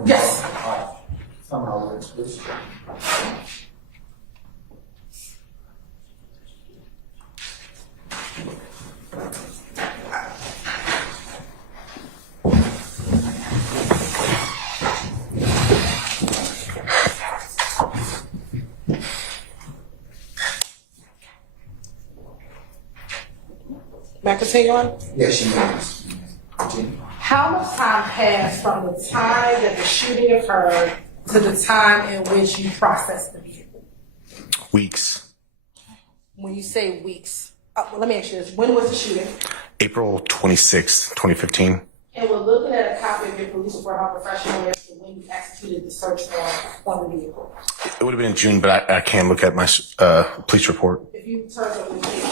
Yes. Somehow, please. May I continue on? Yes, she knows. How much time passed from the time that the shooting occurred to the time in which you processed the vehicle? Weeks. When you say weeks, let me ask you this. When was the shooting? April 26, 2015. And we're looking at a copy of your police report, how professional it is when you executed the search warrant on the vehicle. It would have been in June, but I can look at my police report. If you turn to page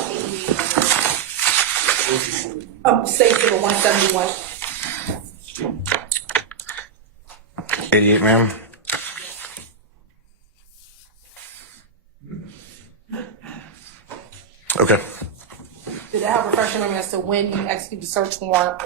80, state to the 171. 88, ma'am. Okay. Did it have a refresher memory as to when you executed the search warrant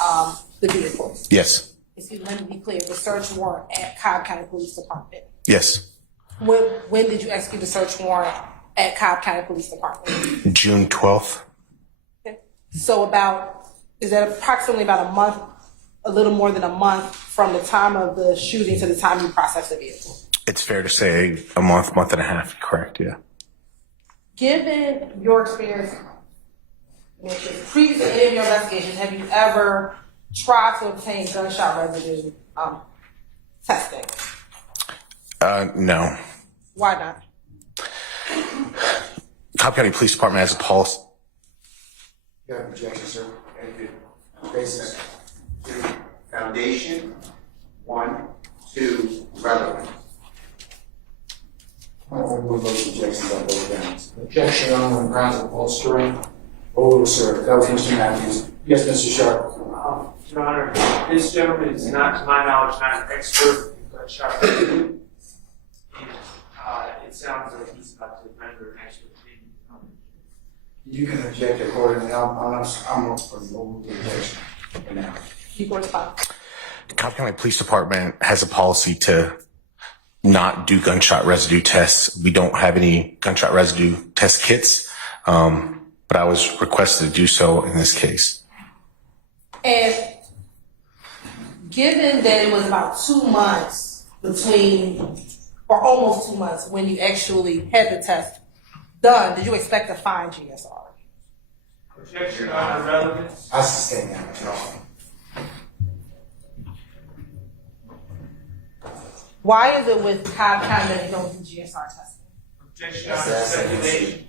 on the vehicle? Yes. Excuse me, let me be clear. The search warrant at Cobb County Police Department. Yes. When did you execute the search warrant at Cobb County Police Department? June 12th. Okay. So is that approximately about a month, a little more than a month from the time of the shooting to the time you processed the vehicle? It's fair to say a month and a half. Correct. Yeah. Given your experience, previous to any of your investigations, have you ever tried to obtain gunshot residue testing? No. Why not? Cobb County Police Department has a policy. You have an objection, sir? Basis. Foundation, 1, 2, relevant. I will move those objections on both grounds. Objection on the grounds of bolstering. Oh, sir, that was Mr. Matthews. Yes, Mr. Sharp. Your Honor, this gentleman is not, to my knowledge, not an expert in gunshot residue. It sounds like he's about to render an expert opinion on it. You can object accordingly. I'm going to remove the objection for now. You can respond. Cobb County Police Department has a policy to not do gunshot residue tests. We don't have any gunshot residue test kits, but I was requested to do so in this case. And given that it was about 2 months between, or almost 2 months, when you actually had the test done, did you expect to find GSR? Objection on relevance. I sustain that. Why is it with Cobb County that you don't do GSR testing? Objection on speculation.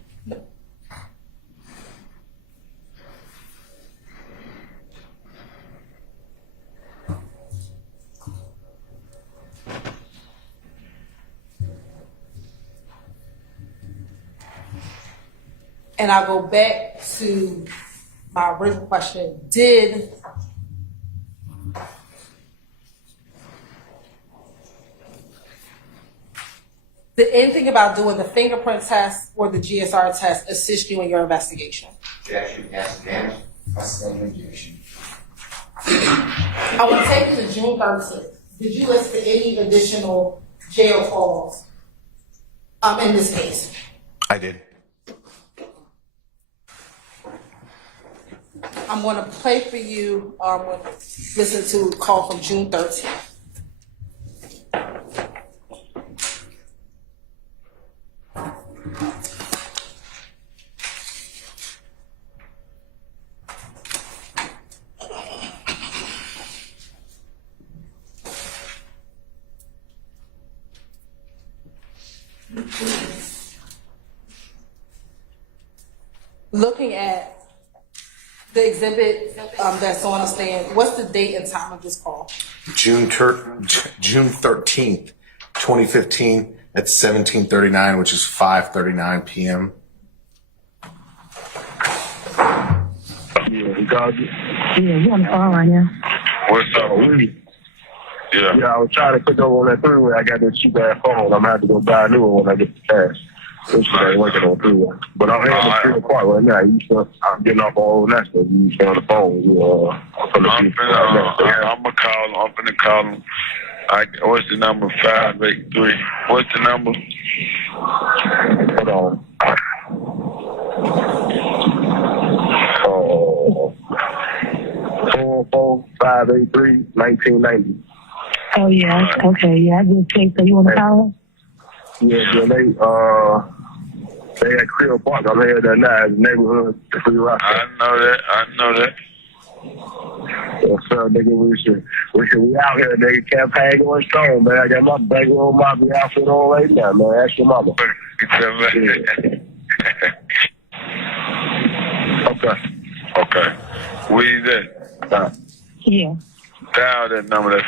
And I'll go back to my original question. Did anything about doing the fingerprint test or the GSR test assist you in your investigation? Objection, yes, again. I sustain the objection. I want to take you to June 13th. Did you list any additional jail calls in this case? I did. I'm going to play for you, listen to a call from June 13th. Looking at the exhibit that's on the stand, what's the date and time of this call? June 13th, 2015 at 17:39, which is 5:39 p.m. Yeah, he called you. Yeah, you on the phone right now. What's up, Willie? Yeah. Yeah, I was trying to click over on that third way. I got that cheap ass phone. I'm gonna have to go buy a new one when I get the cash. This shit ain't working on too. But I'm heading to 3 o'clock right now. I'm getting off all that stuff. You stay on the phone. I'm gonna call him. I'm gonna call him. What's the number? 583. What's the number? Hold on. 44583-1990. Oh, yeah. Okay, yeah. I just checked. So you want to call him? Yeah, they at Creel Park. I'm here there now in the neighborhood. I know that. Yes, sir, nigga. We out here, nigga. Campaign going strong, man. I got my big old Mobby outfit on right now, man. Ask your mama. Okay. Where you at? Yeah. Dial that number. That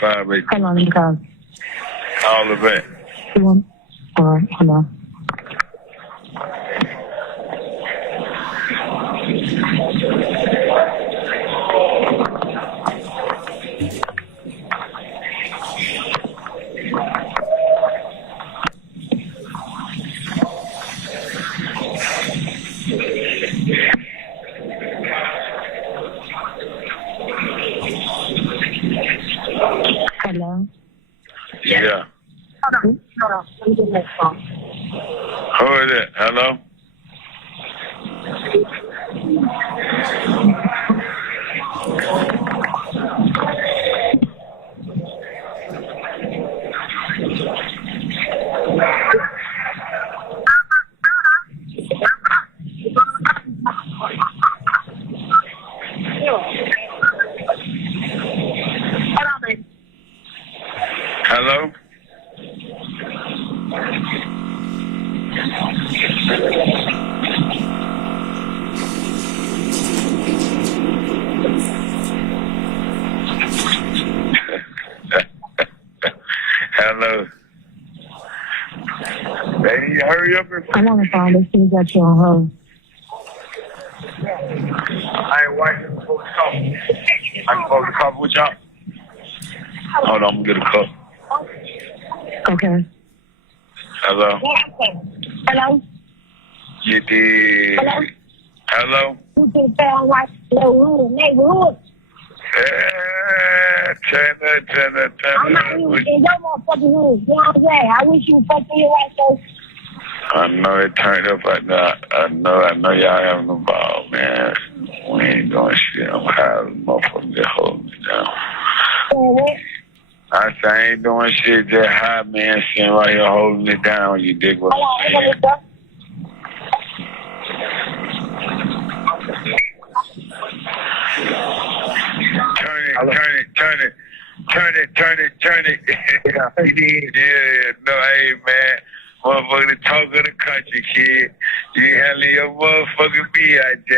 583. Hold on, you call. All of it. All right, hold on. Hello? Yeah. Hold on. Let me get my phone. Who is it? Hello? Hello? Hello. Baby, hurry up and... I'm on the phone. Let's see if got you on hold. I ain't watching the full talk. I'm supposed to cover with y'all. Hold on, I'm gonna get a cup. Okay. Hello? Hello? You did. Hello? You can tell like the neighborhood. Turn it. I'm not even in your motherfucking hood. You know what I'm saying? I wish you fucking here right there. I know it turned up right now. I know y'all having the ball, man. We ain't doing shit. I'm having motherfuckers that hold me down. I say I ain't doing shit, just high man sitting right here holding it down. You dig what I'm saying? Turn it. Yeah, no, hey, man. Motherfucker, the talk of the country, kid. You handling your motherfucking B.I.J.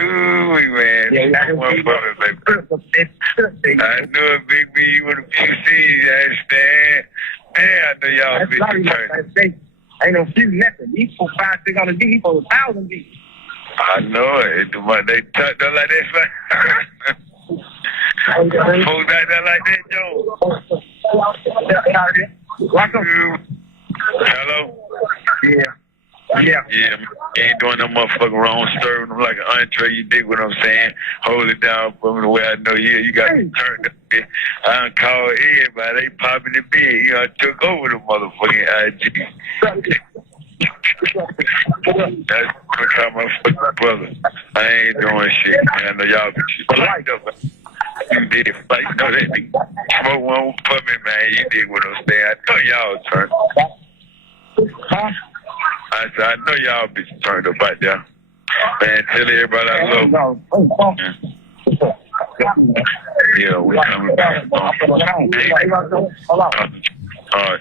Ooh, man. Yeah, that motherfucker, baby. I know it, big me with a few C's, you understand? Man, I know y'all bitches turning. Ain't no few nothing. These for 5, 600 G, for 1,000 G. I know it. They tucked up like that. Folks out there like that, Joe. Hello? Yeah, ain't doing no motherfucking wrong, serving them like an entree, you dig what I'm saying? Hold it down for me the way I know you got me turned up. I done called everybody, they popping the bed, you know, I took over the motherfucking IG. That's because my fucking brother. I ain't doing shit, man. I know y'all be locked up. You did fight, you know that nigga. Smoke one for me, man. You dig what I'm saying? I know y'all turned. I said, I know y'all be turned up out there. Man, tell everybody I love you. Yeah, we coming back. All right.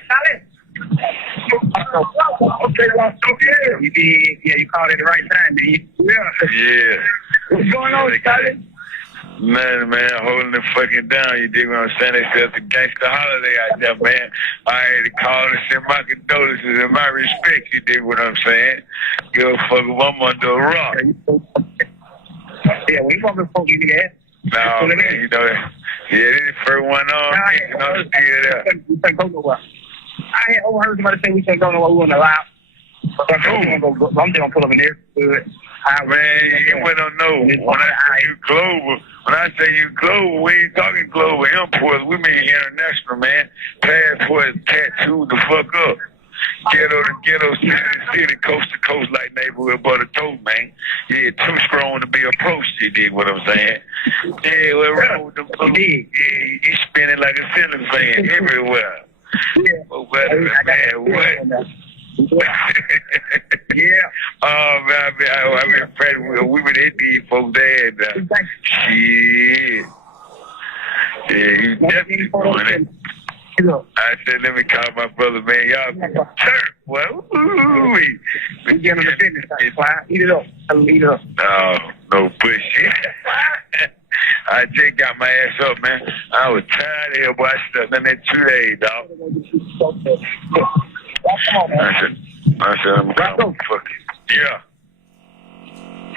You did, you called it the right time, did you? Yeah. What's going on, Charlie? Man, holding it fucking down. You dig what I'm saying? They said it's a gangster holiday out there, man. I had to call and send my condolences and my respect. You dig what I'm saying? Give a fuck if I'm under a rock. Yeah, we want to fuck you, nigga. No, man, you know that. Yeah, this is the first one on. You know, I had overheard somebody say we can't go nowhere, we wouldn't allow. But I'm just gonna pull up in there. Man, you went on no. When I say you global, we ain't talking global imports. We mean international, man. Passports, tattooed the fuck up. Ghetto to ghetto, city to city, coast to coast, like neighborhood but a toast, man. Yeah, too strong to be approached, you dig what I'm saying? Yeah, we're wrong with them. Yeah, you spinning like a ceiling fan everywhere. Yeah. But what? Yeah. Oh, man, I've been impressed with women Indian folks there. Shit. Yeah, you definitely doing it. I said, let me call my brother, man. Y'all turn, boy. Ooh-wee. We get on the business side. Eat it up. Eat it up. No bullshit. I just got my ass up, man. I was tired of here, boy. I slept in there 2 days, dog. Come on, man. I said, I'm going to fuck it. Yeah.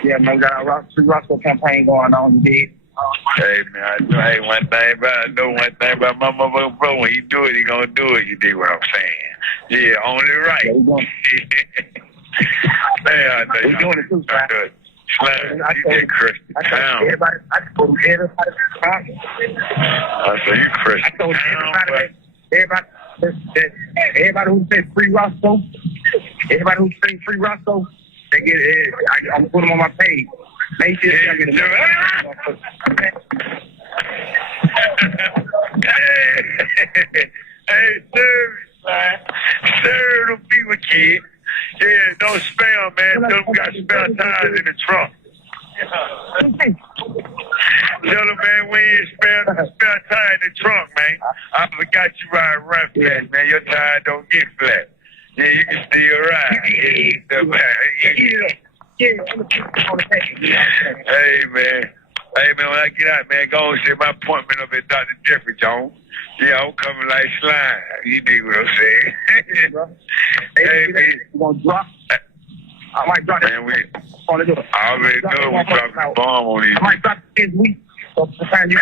Yeah, man, we got our free Roscoe campaign going on, dude. Hey, man, I know one thing about my motherfucking bro. When he do it, he gonna do it. You dig what I'm saying? Yeah, only right. Man, I know we doing it too, man. Slang, you get crushed town. Everybody, I told everybody. I said, you crushed I told everybody who said free Roscoe, everybody who said free Roscoe, they get it. I'm putting them on my page. Make sure I get Hey, serve them people, kid. Yeah, don't spam, man. Tell them we got spare tires in the trunk. Tell them, man, we ain't spare tire in the trunk, man. I forgot you ride run flat, man. Your tire don't get flat. Yeah, you can still ride. Hey, man. Hey, man, when I get out, man, go and see my appointment up at Dr. Jeffrey Jones. Yeah, I'm coming like slime. You dig what I'm saying? Hey, man. You gonna drop? I might drop man, I already know we dropping a bomb on these. I might drop this week. So sometimes you...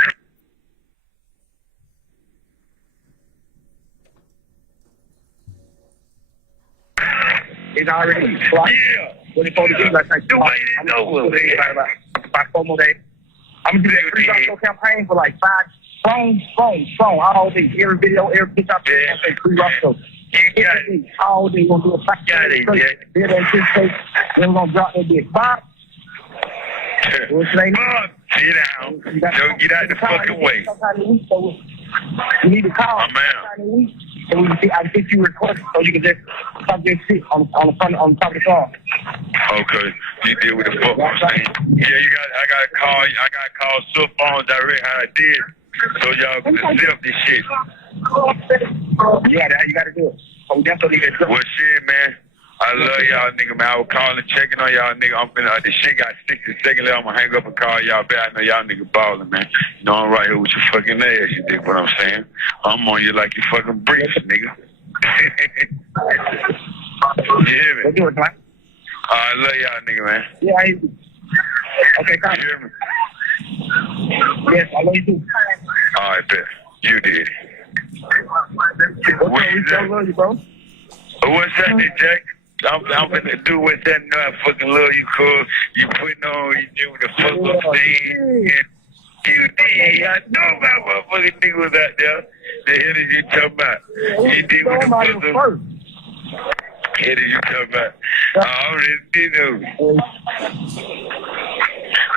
It's already blocked. Yeah. What it's supposed to be like that. I'm gonna do it about 4 more days. I'm gonna do that free Roscoe campaign for like 5 strong, all day. Every video, every picture I say free Roscoe. You got it. All day, we're gonna do a pack. Got it, yeah. Then we're gonna drop that bitch. Bob. What's your name? Bob, sit down. Don't get out the fucking way. You need to call. I'm out. So we can see, I can get you recorded so you can just talk this shit on the front, on the top of the car. Okay, you deal with the fuck I'm saying. Yeah, I gotta call cell phone direct how I did, so y'all can accept this shit. Yeah, that's how you gotta do it. So that's what you gotta do. Well, shit, man. I love y'all, nigga, man. I was calling, checking on y'all, nigga. I'm finna, the shit got 60 seconds left. I'm gonna hang up and call y'all back. I know y'all nigga ballin', man. You know, I'm right here with your fucking ass. You dig what I'm saying? I'm on you like you fucking bricks, nigga. You hear me? Let's do it, man. I love y'all, nigga, man. Yeah, I hear you. Okay, come. You hear me? Yes, I love you too. All right, bet. You did. What you love you, bro? What's that, Jack? I'm gonna do what that nut fucking love you call. You putting on, you do the fuck up thing. You did. I know my motherfucking nigga was out there. The hell did you talking about? You did with the fuck up. Hell did you talking about? I already did know.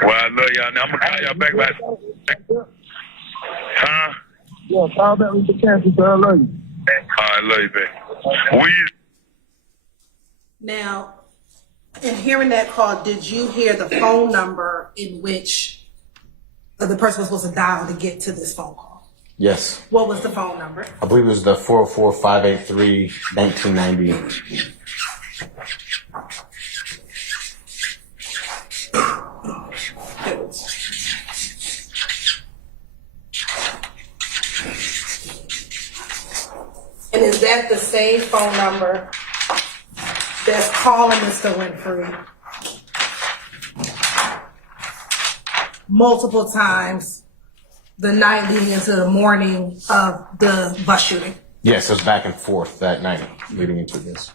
Well, I love y'all. Now I'm gonna call y'all back about. Huh? Yeah, call back with the cancel, bro. I love you. I love you, baby. Now, in hearing that call, did you hear the phone number in which the person was supposed to dial to get to this phone call? Yes. What was the phone number? I believe it was the 404-583-1990. And is that the same phone number that's calling Mr. Winfrey multiple times the night leading into the morning of the bus shooting? Yes, it was back and forth that night leading into this.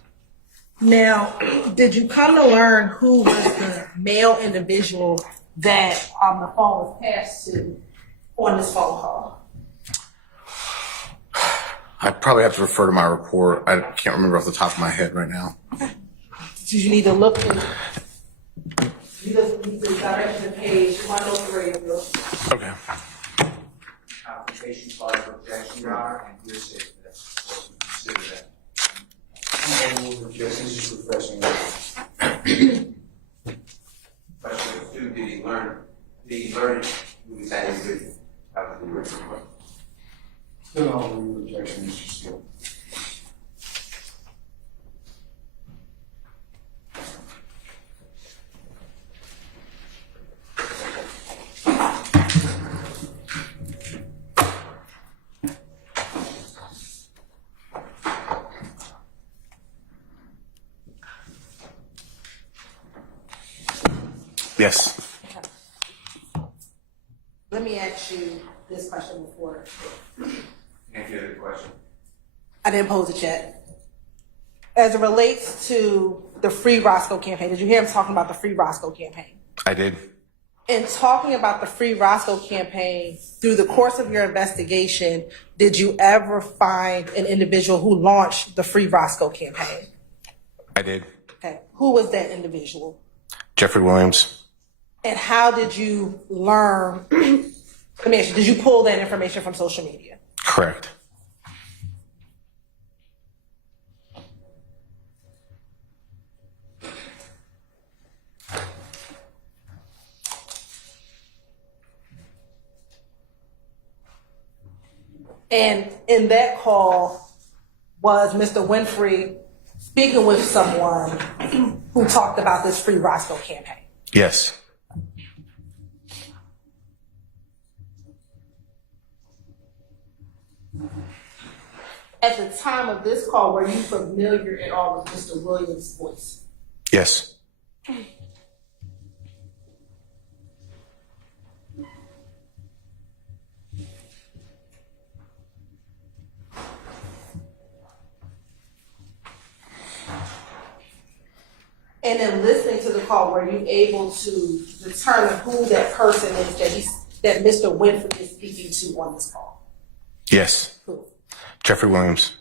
Now, did you come to learn who was the male individual that the phone was passed to on this phone call? I probably have to refer to my report. I can't remember off the top of my head right now. Did you need to look in? You just need to direct the page 103 of yours. Okay. Application part of objection, Your Honor, and hearsay for that. Consider that. Objections is refreshing. Question of two, did he learn it? Who was that individual? That was the original question. Still on the objection, Mr. Steele. Yes. Let me ask you this question before. Any other question? I didn't pose it yet. As it relates to the Free Roscoe campaign, did you hear him talking about the Free Roscoe campaign? I did. In talking about the Free Roscoe campaign, through the course of your investigation, did you ever find an individual who launched the Free Roscoe campaign? I did. Okay. Who was that individual? Jeffrey Williams. And how did you learn? Let me ask you, did you pull that information from social media? Correct. And in that call, was Mr. Winfrey speaking with someone who talked about this Free Roscoe campaign? Yes. At the time of this call, were you familiar at all with Mr. Williams' voice? Yes. And in listening to the call, were you able to determine who that person is that Mr. Winfrey is speaking to on this call? Yes. Who? Jeffrey Williams.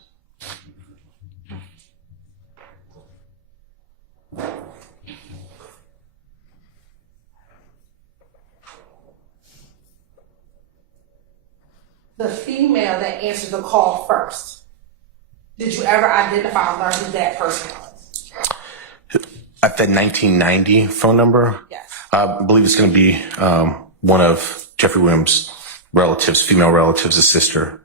The female that answered the call first, did you ever identify or learn who that person was? At the 1990 phone number? Yes. I believe it's going to be one of Jeffrey Williams' relatives, female relatives, a sister.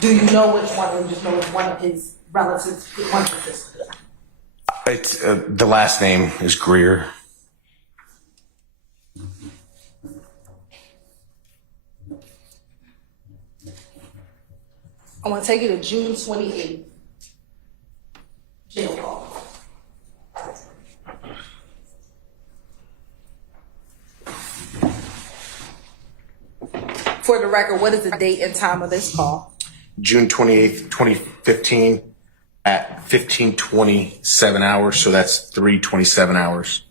Do you know which one, or you just know it's one of his relatives, one of his sisters? It's, the last name is Greer. I want to take you to June 28th, jail call. For the record, what is the date and time of this call? June 28th, 2015 at 15:27 hours. So that's 3:27 hours.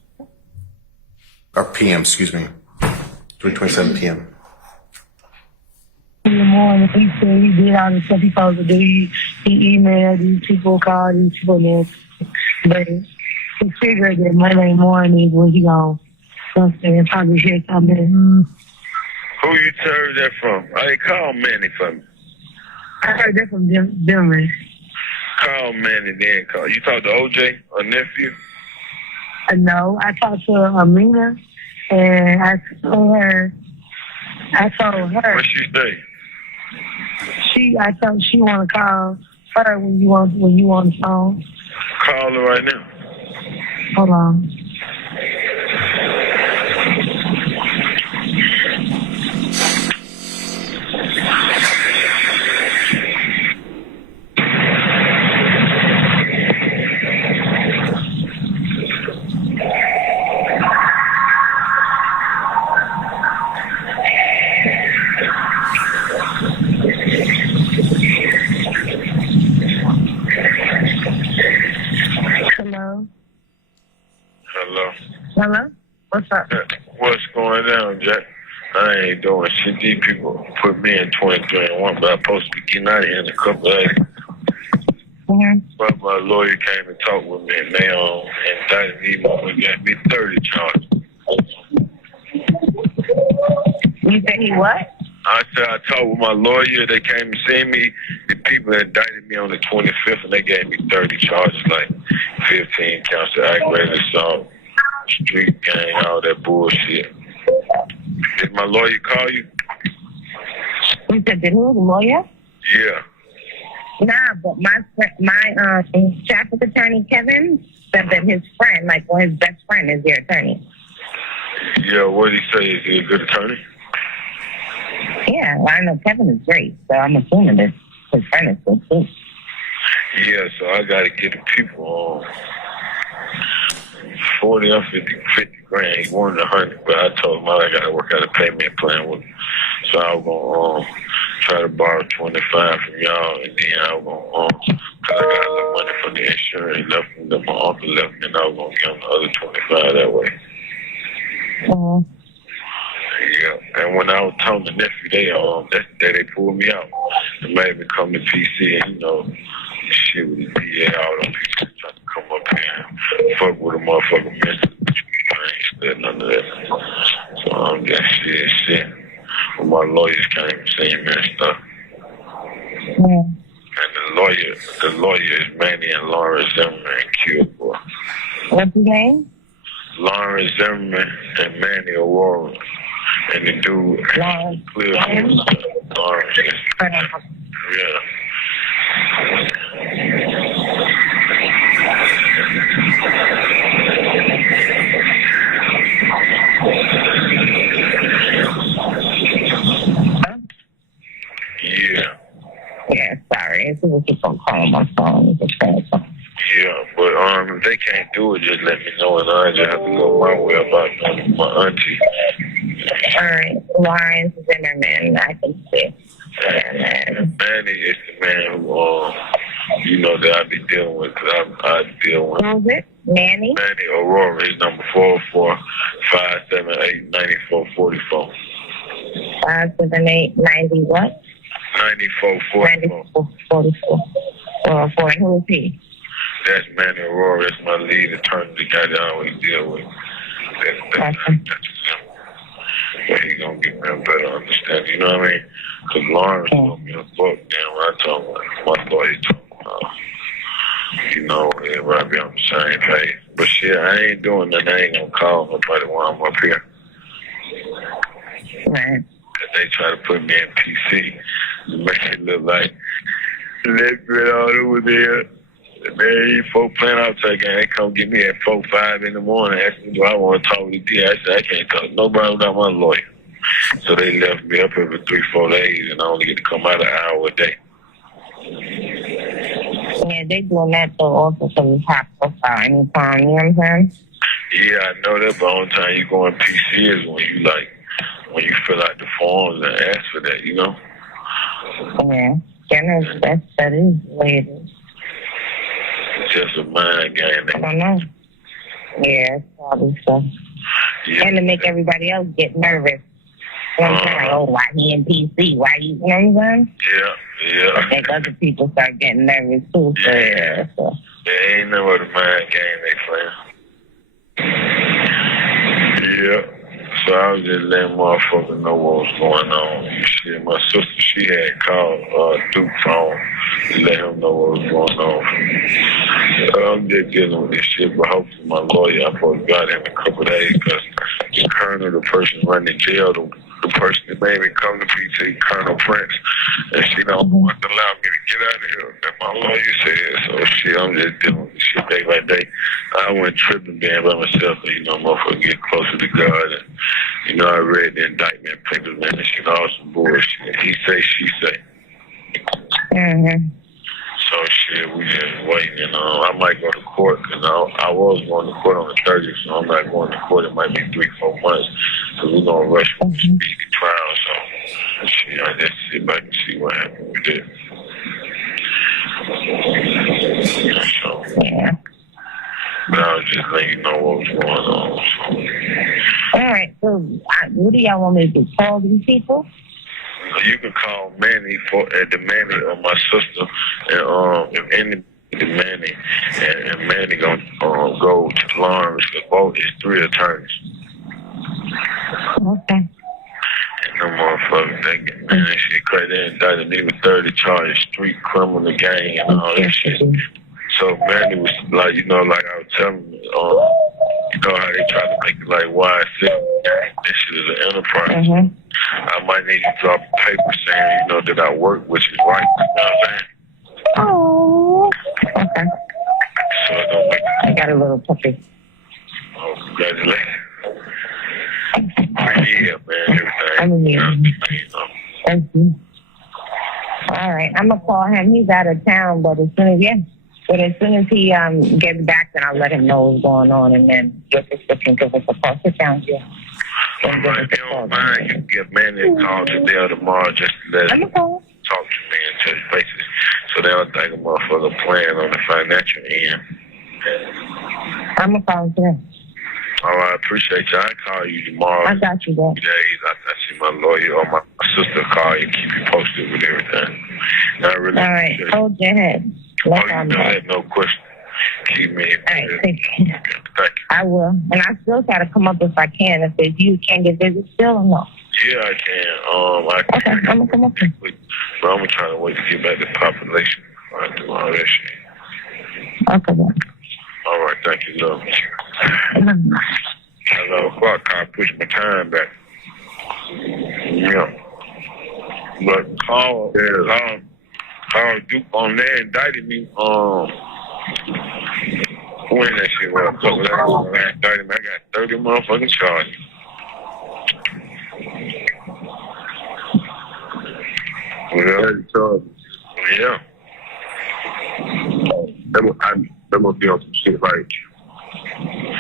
Or PM, excuse me. 3:27 PM. In the morning, he said he did all the stuff he supposed to do. He emailed these people, called these people, but he figured that Monday morning is when he gonna probably hear something. Who you heard that from? Hey, call Manny for me. I heard that from Dylan. Call Manny, then call. You talked to OJ, or nephew? No, I talked to Amina, and I told her. What she say? I told she want to call her when you on the phone. Call her right now. Hold on. Hello. Hello? What's up? What's going on, Jack? I ain't doing shit. These people put me in 23 and 1, but I'm supposed to be getting out of here in a couple of days. But my lawyer came and talked with me, and they indicted me and gave me 30 charges. You say he what? I said I talked with my lawyer. They came to see me. The people indicted me on the 25th, and they gave me 30 charges, like 15 counts of aggravated assault, street gang, all that bullshit. Did my lawyer call you? You said, did who? The lawyer? Yeah. Nah, but my traffic attorney, Kevin, said that his friend, like, well, his best friend is your attorney. Yeah, what did he say? Is he a good attorney? Yeah, well, I know Kevin is great, so I'm assuming that his friend is good too. Yeah, so I got to get the people on 40 or 50 grand. He wanted 100, but I told him I got to work out a payment plan with him. So I was going to try to borrow 25 from y'all, and then I was going to, because I got a little money from the insurance left me, that my uncle left me, and I was going to give him the other 25 that way. Mm-hmm. Yeah, and when I was telling the nephew, they pulled me out and made me come to PC, and shit with the DA, all them people trying to come up here and fuck with a motherfucker message. I ain't said none of that. So I'm just shit. When my lawyers came and seen me and stuff. Mm. And the lawyer is Manny and Lauren Zimmerman killed, boy. What's his name? Lauren Zimmerman and Manny Aurora. And the dude clear Lauren. Yeah. Yeah, sorry. It's just on calling my phone. Yeah, but if they can't do it, just let me know, and I just have to go my way about my auntie. All right, Lawrence Zimmerman, I can see. Manny is the man who, that I be dealing with, because I deal with. Who is it? Manny? Manny Aurora. His number 445789444. 57890 what? 9444. 44. And who is he? That's Manny Aurora. That's my lead attorney, the guy that I always deal with. That's him. But he's going to get me a better understanding. You know what I mean? Because Lawrence told me a book, then when I told my lawyer told me, everybody be on the same page. But shit, I ain't doing nothing. I ain't going to call nobody while I'm up here. Right. They try to put me in PC to make it look like let's get all over there. Man, folk playing outside game. They come get me at 4, 5 in the morning, asking do I want to talk with the DA. I said I can't talk to nobody without my lawyer. So they left me up here for 3, 4 days, and I only get to come out an hour a day. Yeah, they doing that though also because it's high profile anytime. You know what I'm saying? Yeah, I know that. But the only time you go in PC is when you fill out the forms and ask for that. Yeah, that is the way it is. It's just a mind game. I don't know. Yeah, it's probably so. Yeah. And to make everybody else get nervous. You know what I'm saying? Like, oh, why he in PC? Why you know what I'm saying? Yeah. I think other people start getting nervous too. So, yeah. So. There ain't no other mind game they playing. Yeah. So I was just letting motherfuckers know what was going on. Shit, my sister, she had called Duke phone to let him know what was going on. I'm just dealing with this shit, but hopefully my lawyer, I probably got him in a couple of days, because the colonel, the person running the jail, the person that made me come to PT, Colonel Prince, and she don't want to allow me to get out of here. That my lawyer said. So shit, I'm just dealing with this shit day by day. I went tripping being by myself, and motherfucker get closer to God. And I read the indictment papers, man, and shit, all some bullshit. He say, she say. Mm-hmm. So shit, we just waiting. I might go to court, because I was going to court on the 30th, so I'm not going to court. It might be 3, 4 months, because we're going to rush for the speedy trial. So shit, I just sit back and see what happens with it. So, yeah. But I was just letting you know what was going on. So. All right. So, what do y'all want me to do? Call these people? You can call Manny at the Manny or my sister, and if any the Manny and Manny gonna go to Lawrence because both is 3 attorneys. Okay. And them motherfuckers, man, that shit crazy. They indicted me with 30 charges, street criminal gang and all that shit. So Manny was like, like I was telling you, how they try to make it like YSL. This shit is an enterprise. Mm-hmm. I might need to drop a paper saying, that I work, which is right. You know what I'm saying? Oh. Okay. So it don't make I got a little puppy. Oh, congratulations. Yeah, man, everything. I'm in Thank you. All right. I'm going to call him. He's out of town, but as soon as he gets back, then I'll let him know what's going on, and then get this looking give us a call. Sit down, Jill. All right, if you don't mind, you can give Manny a call today or tomorrow just to let him talk to me and touch bases. So they don't think a motherfucker playing on the financial end. I'm going to call him today. All right, I appreciate you. I'll call you tomorrow. I got you, Dad. Days. I see my lawyer or my sister call you, keep you posted with everything. I really all right, hold your head. No question. Keep me. All right, thank you. Thank you. I will. And I still try to come up if I can. If you can't get visits still or no? Yeah, I can. Okay, I'm going to come up here. But I'm going to try to wait to get back to population. I do all that shit. Okay, then. All right, thank you, love. At 11 o'clock, I push my time back. Yeah. But Carl Duke on there indicted me. When that shit was indicted me, I got 30 motherfucking charges. Yeah. That must be on some shit like.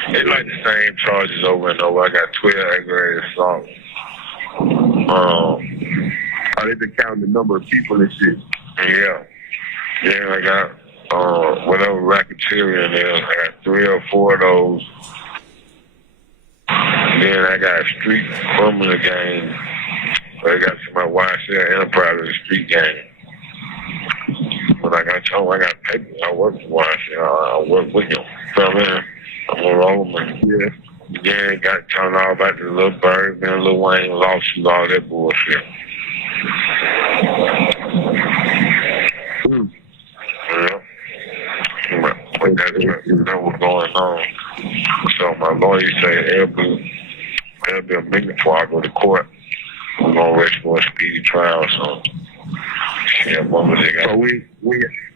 It's like the same charges over and over. I got 12 aggravated assault. They've been counting the number of people and shit. Yeah. Then I got whatever racketeering there. I got 3 or 4 of those. Then I got street criminal gang. I got my YSL enterprise of the street gang. But I got paper. I work for YSL. I work with them. So man, I'm a rollerman. Yeah. Then got telling all about the little bird, man, Lil Wayne lawsuit, all that bullshit. Yeah. But that was going on. So my lawyer said it'll be a minute before I go to court. We're gonna rest for a speedy trial, so yeah, mama, they got.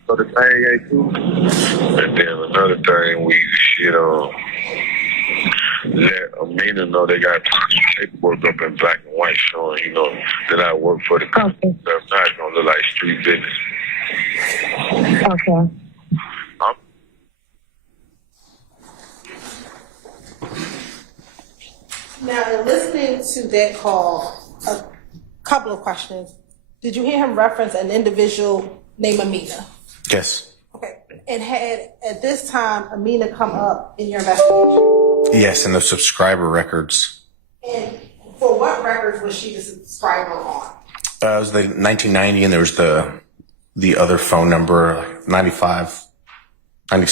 So the thing ain't cool. And then another thing, we let Amina know they got paperwork up in black and white showing, that I work for the company. Okay. So it's not gonna look like street business. Okay. Now, in listening to that call, a couple of questions. Did you hear him reference an individual named Amina? Yes. Okay. And had, at this time, Amina come up in your investigation? Yes, in the subscriber records. And for what records was she the subscriber on? It was the 1990, and there was the other phone number, 95, 90.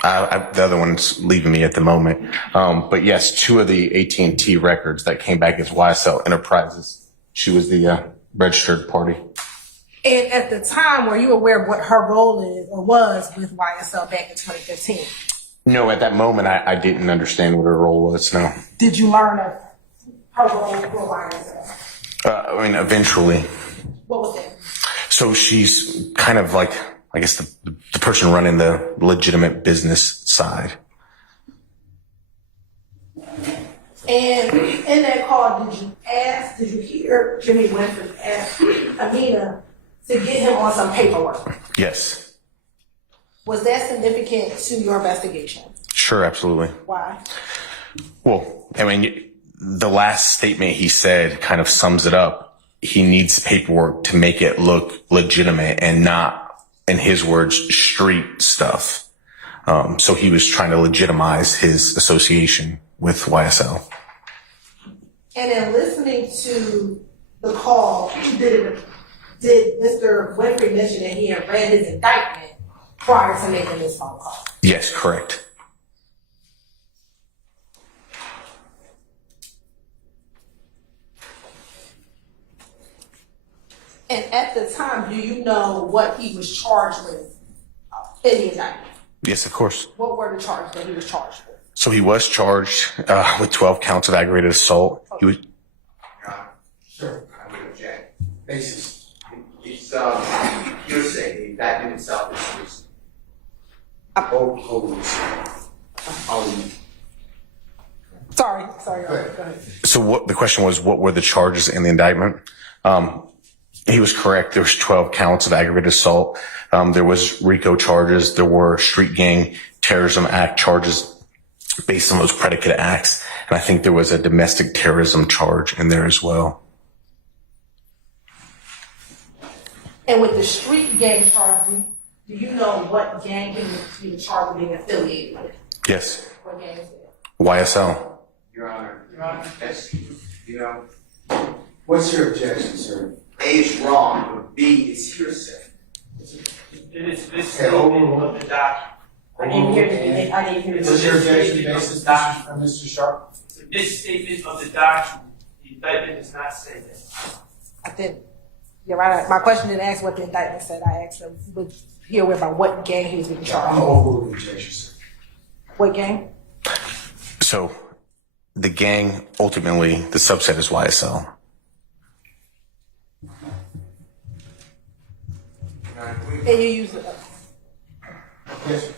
The other one's leaving me at the moment. But yes, 2 of the AT&T records that came back as YSL Enterprises. She was the registered party. And at the time, were you aware of what her role is or was with YSL back in 2015? No, at that moment, I didn't understand what her role was, no. Did you learn of her role for YSL? Eventually. What was it? So she's kind of like, I guess, the person running the legitimate business side. And in that call, did you hear Jimmy Winford ask Amina to get him on some paperwork? Yes. Was that significant to your investigation? Sure, absolutely. Why? Well, the last statement he said kind of sums it up. He needs paperwork to make it look legitimate and not, in his words, street stuff. So he was trying to legitimize his association with YSL. And in listening to the call, did Mr. Winfrey mention that he had read his indictment prior to making this phone call? Yes, correct. And at the time, do you know what he was charged with in the indictment? Yes, of course. What were the charges that he was charged with? So he was charged with 12 counts of aggravated assault. He was. Sure. I would object. Basis. It's hearsay. The indictment itself is hearsay. Sorry, go ahead. So what the question was, what were the charges in the indictment? He was correct. There was 12 counts of aggravated assault. There was RICO charges. There were Street Gang Terrorism Act charges based on those predicate acts. And I think there was a domestic terrorism charge in there as well. And with the Street Gang charge, do you know what gang he was charged with being affiliated with? Yes. What gang is it? YSL. Your Honor, that's, What's your objection, sir? A is wrong, but B is hearsay. It is this statement of the document. I didn't hear the What's your objection basis, Mr. Sharp? It's a misstatement of the document. The indictment does not say that. I didn't. You're right. My question didn't ask what the indictment said. I asked him about what gang he was being I'm charged gonna with. overrule the objection, sir. What gang? So the gang, ultimately, the subset is YSL. And you use it. Yes.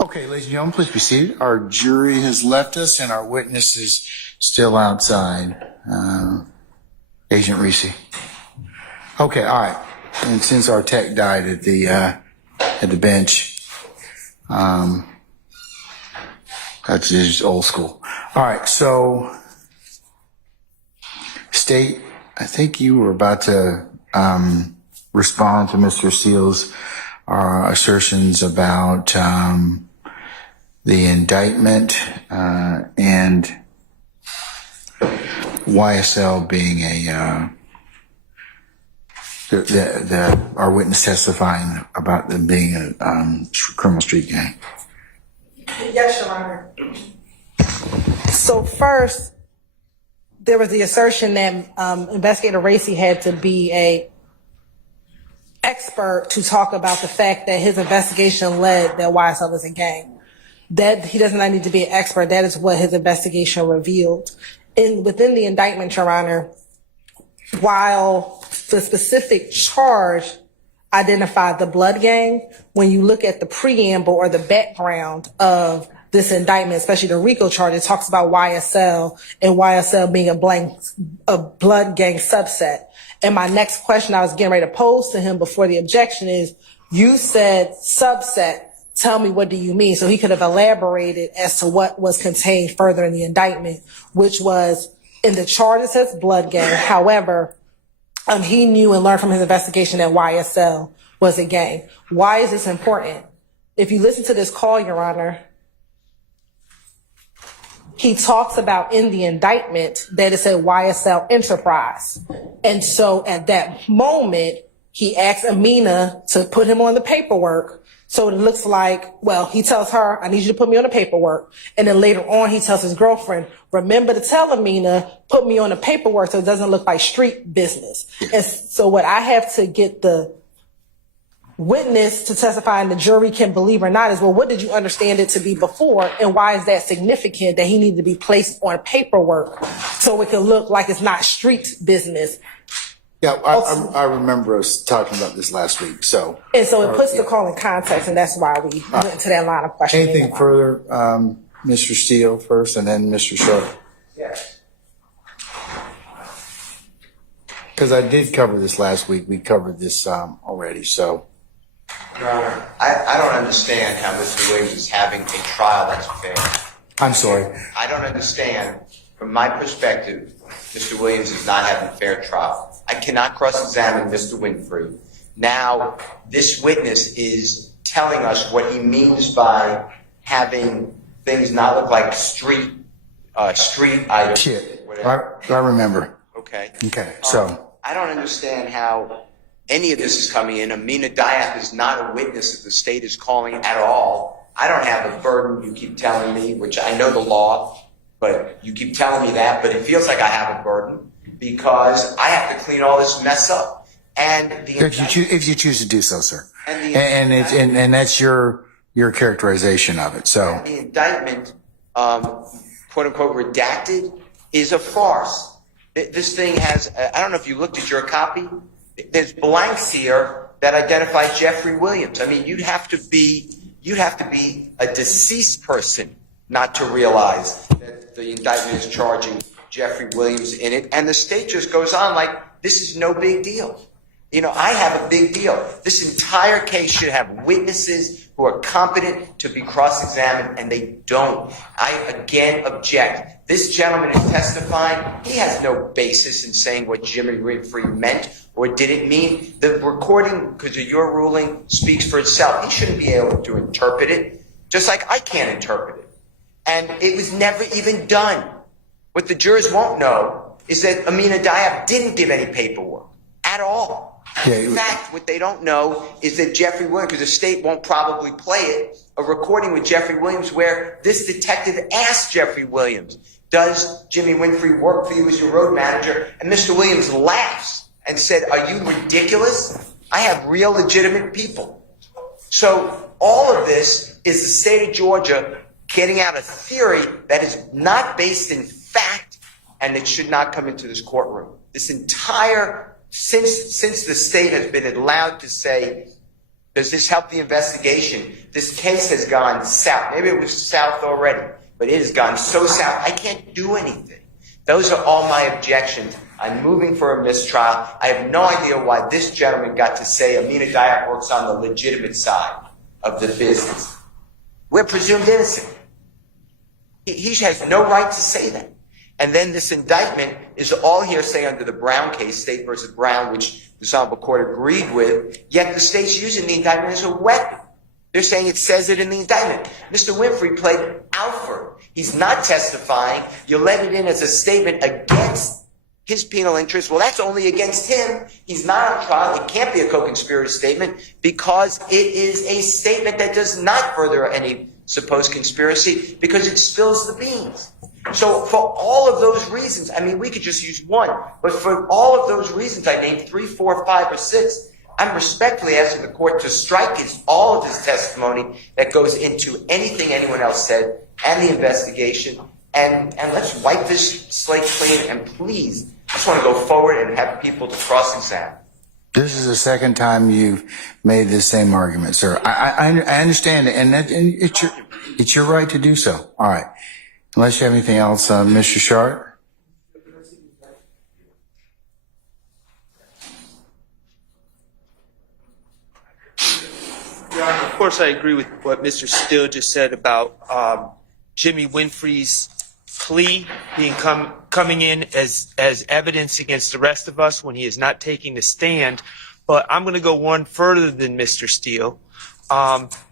Okay, ladies and gentlemen, please be seated. Our jury has left us and our witness is still outside. Agent Reese. Okay, all right. And since our tech died at the bench, that's just old school. All right, so State, I think you were about to respond to Mr. Steele's assertions about the indictment and YSL being our witness testifying about them being a criminal street gang. Yes, Your Honor. So first, there was the assertion that Investigator Racy had to be a expert to talk about the fact that his investigation led that YSL is a gang. That he does not need to be an expert. That is what his investigation revealed. Within the indictment, Your Honor, while the specific charge identified the blood gang, when you look at the preamble or the background of this indictment, especially the RICO charge, it talks about YSL and YSL being a blood gang subset. And my next question I was getting ready to pose to him before the objection is, you said subset. Tell me, what do you mean? So he could have elaborated as to what was contained further in the indictment, which was in the charge it says blood gang. However, he knew and learned from his investigation that YSL was a gang. Why is this important? If you listen to this call, Your Honor, he talks about in the indictment that it said YSL Enterprise. And so at that moment, he asked Amina to put him on the paperwork. So it looks like, well, he tells her, I need you to put me on the paperwork. And then later on, he tells his girlfriend, remember to tell Amina, put me on the paperwork so it doesn't look like street business. And so what I have to get the witness to testify and the jury can believe or not is, well, what did you understand it to be before? And why is that significant that he needed to be placed on paperwork so it can look like it's not street business? Yeah, I remember us talking about this last week. So and so it puts the call in context, and that's why we went into that line of questioning. Anything further, Mr. Steele first, and then Mr. Sharp? Yes. Because I did cover this last week. We covered this already. So, Your Honor, I don't understand how Mr. Williams is having a trial that's fair. I'm sorry. I don't understand. From my perspective, Mr. Williams is not having a fair trial. I cannot cross-examine Mr. Winfrey. Now, this witness is telling us what he means by having things not look like street items. Shit. I remember. Okay. Okay. So I don't understand how any of this is coming in. Amina Diab is not a witness that the state is calling at all. I don't have a burden, you keep telling me, which I know the law, but you keep telling me that, but it feels like I have a burden because I have to clean all this mess up. And if you choose to do so, sir, and that's your characterization of it. So the indictment, quote unquote, redacted, is a farce. This thing has, I don't know if you looked at your copy, there's blanks here that identify Jeffrey Williams. I mean, you'd have to be a deceased person not to realize that the indictment is charging Jeffrey Williams in it. And the state just goes on like, this is no big deal. You know, I have a big deal. This entire case should have witnesses who are competent to be cross-examined, and they don't. I, again, object. This gentleman is testifying. He has no basis in saying what Jimmy Winfrey meant or didn't mean. The recording, because of your ruling, speaks for itself. He shouldn't be able to interpret it, just like I can't interpret it. And it was never even done. What the jurors won't know is that Amina Diab didn't give any paperwork at all. In fact, what they don't know is that Jeffrey Williams, because the state won't probably play it, a recording with Jeffrey Williams where this detective asked Jeffrey Williams, does Jimmy Winfrey work for you as your road manager? And Mr. Williams laughs and said, are you ridiculous? I have real legitimate people. So all of this is the state of Georgia getting out a theory that is not based in fact and it should not come into this courtroom. This entire, since the state has been allowed to say, does this help the investigation? This case has gone south. Maybe it was south already, but it has gone so south, I can't do anything. Those are all my objections. I'm moving for a mistrial. I have no idea why this gentleman got to say Amina Diak works on the legitimate side of the business. We're presumed innocent. He has no right to say that. And then this indictment is all hearsay under the Brown case, State versus Brown, which the Honorable Court agreed with, yet the state's using the indictment as a weapon. They're saying it says it in the indictment. Mr. Winfrey played Alford. He's not testifying. You let it in as a statement against his penal interest. Well, that's only against him. He's not on trial. It can't be a co-conspirator statement because it is a statement that does not further any supposed conspiracy because it spills the beans. So for all of those reasons, I mean, we could just use one, but for all of those reasons, I named 3, 4, 5, or 6, I'm respectfully asking the court to strike all of his testimony that goes into anything anyone else said and the investigation, and let's wipe this slate clean, and please, I just want to go forward and have people to cross-examine. This is the second time you've made this same argument, sir. I understand it, and it's your right to do so. All right. Unless you have anything else, Mr. Sharp. Your Honor, of course, I agree with what Mr. Steele just said about Jimmy Winfrey's plea being coming in as evidence against the rest of us when he is not taking the stand. But I'm going to go one further than Mr. Steele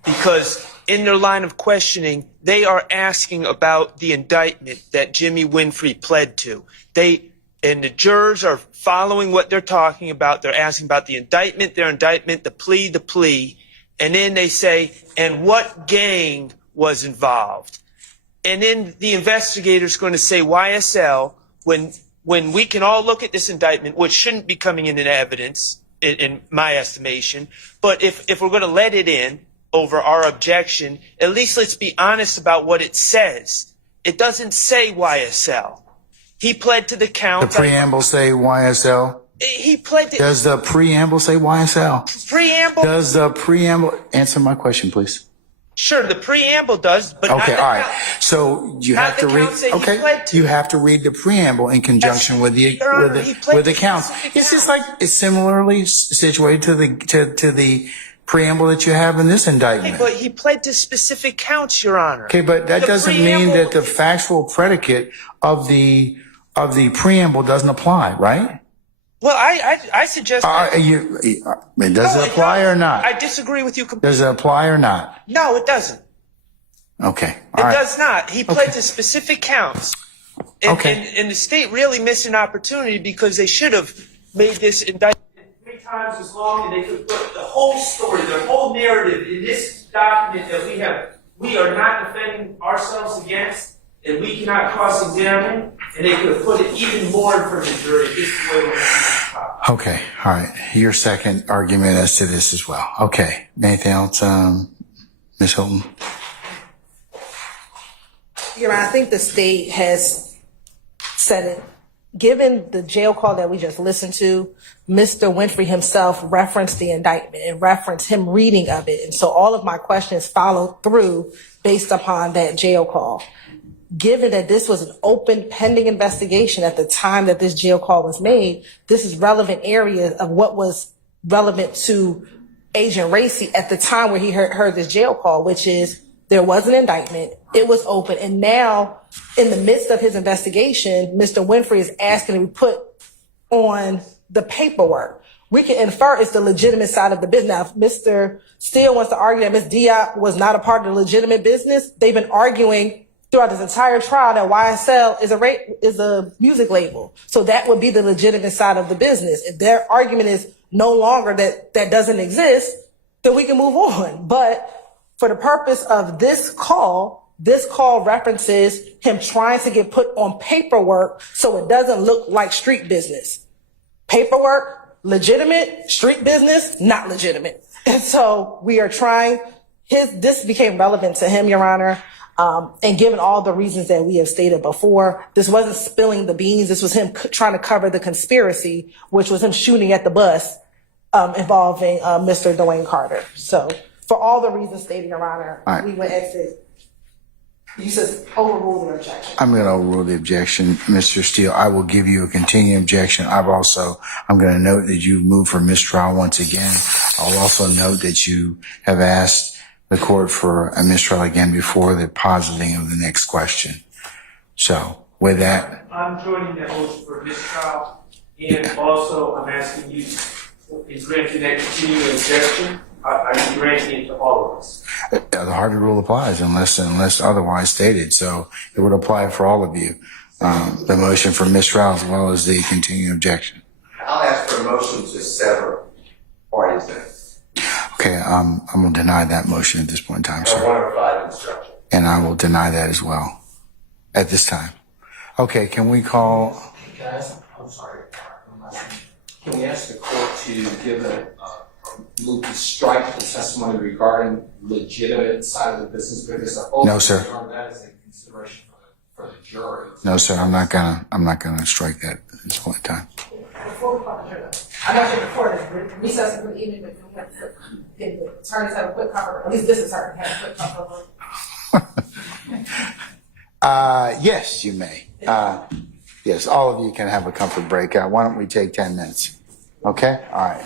because in their line of questioning, they are asking about the indictment that Jimmy Winfrey pled to. And the jurors are following what they're talking about. They're asking about the indictment, their indictment, the plea. And then they say, and what gang was involved? And then the investigator's going to say YSL when we can all look at this indictment, which shouldn't be coming in evidence, in my estimation. But if we're going to let it in over our objection, at least let's be honest about what it says. It doesn't say YSL. He pled to the count. The preamble say YSL? He pled to... Does the preamble say YSL? Preamble? Does the preamble... Answer my question, please. Sure, the preamble does, but okay, not the all right. count. So you have to read. Okay, you have to read the preamble in conjunction with the counts. It's just like it's similarly situated to the preamble that you have in this indictment. Okay, but he pled to specific counts, Your Honor. Okay, but that doesn't mean that the factual predicate of the preamble doesn't apply, right? Well, I suggest that. Does it apply or not? I disagree with you completely. Does it apply or not? No, it doesn't. Okay. It does not. He pled to specific counts. And the state really missed an opportunity because they should have made this indictment 3 times as long, and they could put the whole story, the whole narrative in this document that we are not defending ourselves against, and we cannot cross-examine, and they could have put it even more in front of the jury. This is the way we're going to Okay, all right. Your second argument as to this as well. Okay. Anything else, Ms. Hilton? Your Honor, I think the state has said it. Given the jail call that we just listened to, Mr. Winfrey himself referenced the indictment and referenced him reading of it. And so all of my questions followed through based upon that jail call. Given that this was an open pending investigation at the time that this jail call was made, this is relevant area of what was relevant to Agent Racy at the time where he heard this jail call, which is there was an indictment, it was open, and now in the midst of his investigation, Mr. Winfrey is asking to be put on the paperwork. We can infer it's the legitimate side of the business. Now, if Mr. Steele wants to argue that Ms. Diop was not a part of the legitimate business, they've been arguing throughout this entire trial that YSL is a music label. So that would be the legitimate side of the business. If their argument is no longer that doesn't exist, then we can move on. But for the purpose of this call references him trying to get put on paperwork so it doesn't look like street business. Paperwork, legitimate, street business, not legitimate. And so we are trying, this became relevant to him, Your Honor. And given all the reasons that we have stated before, this wasn't spilling the beans. This was him trying to cover the conspiracy, which was him shooting at the bus involving Mr. Dwayne Carter. So for all the reasons stated, Your Honor, we would exit. You said overrule the objection. I'm going to overrule the objection, Mr. Steele. I will give you a continuing objection. I'm going to note that you've moved for mistrial once again. I'll also note that you have asked the court for a mistrial again before the positing of the next question. So with that, I'm joining that motion for mistrial, and also I'm asking you, in granting that continuing objection, are you granting it to all of us? the harder rule applies unless otherwise stated. So it would apply for all of you. The motion for mistrial as well as the continuing objection. I'll ask for a motion to sever parties then. Okay, I'm going to deny that motion at this point in time, Or sir. 105 instruction. And I will deny that as well at this time. Okay, can we call? I'm sorry. Can we ask the court to give move to strike the testimony regarding legitimate side of the business? Because No, sir. That is a consideration for the jury. No, sir. I'm not gonna strike that at this point in time. Before we call the jury, I'm not sure the court is recessing for the evening, but can the attorneys have a quick cover? At least this attorney have a quick cover. Yes, you may. Yes, all of you can have a comfort break. Why don't we take 10 minutes? Okay? All right.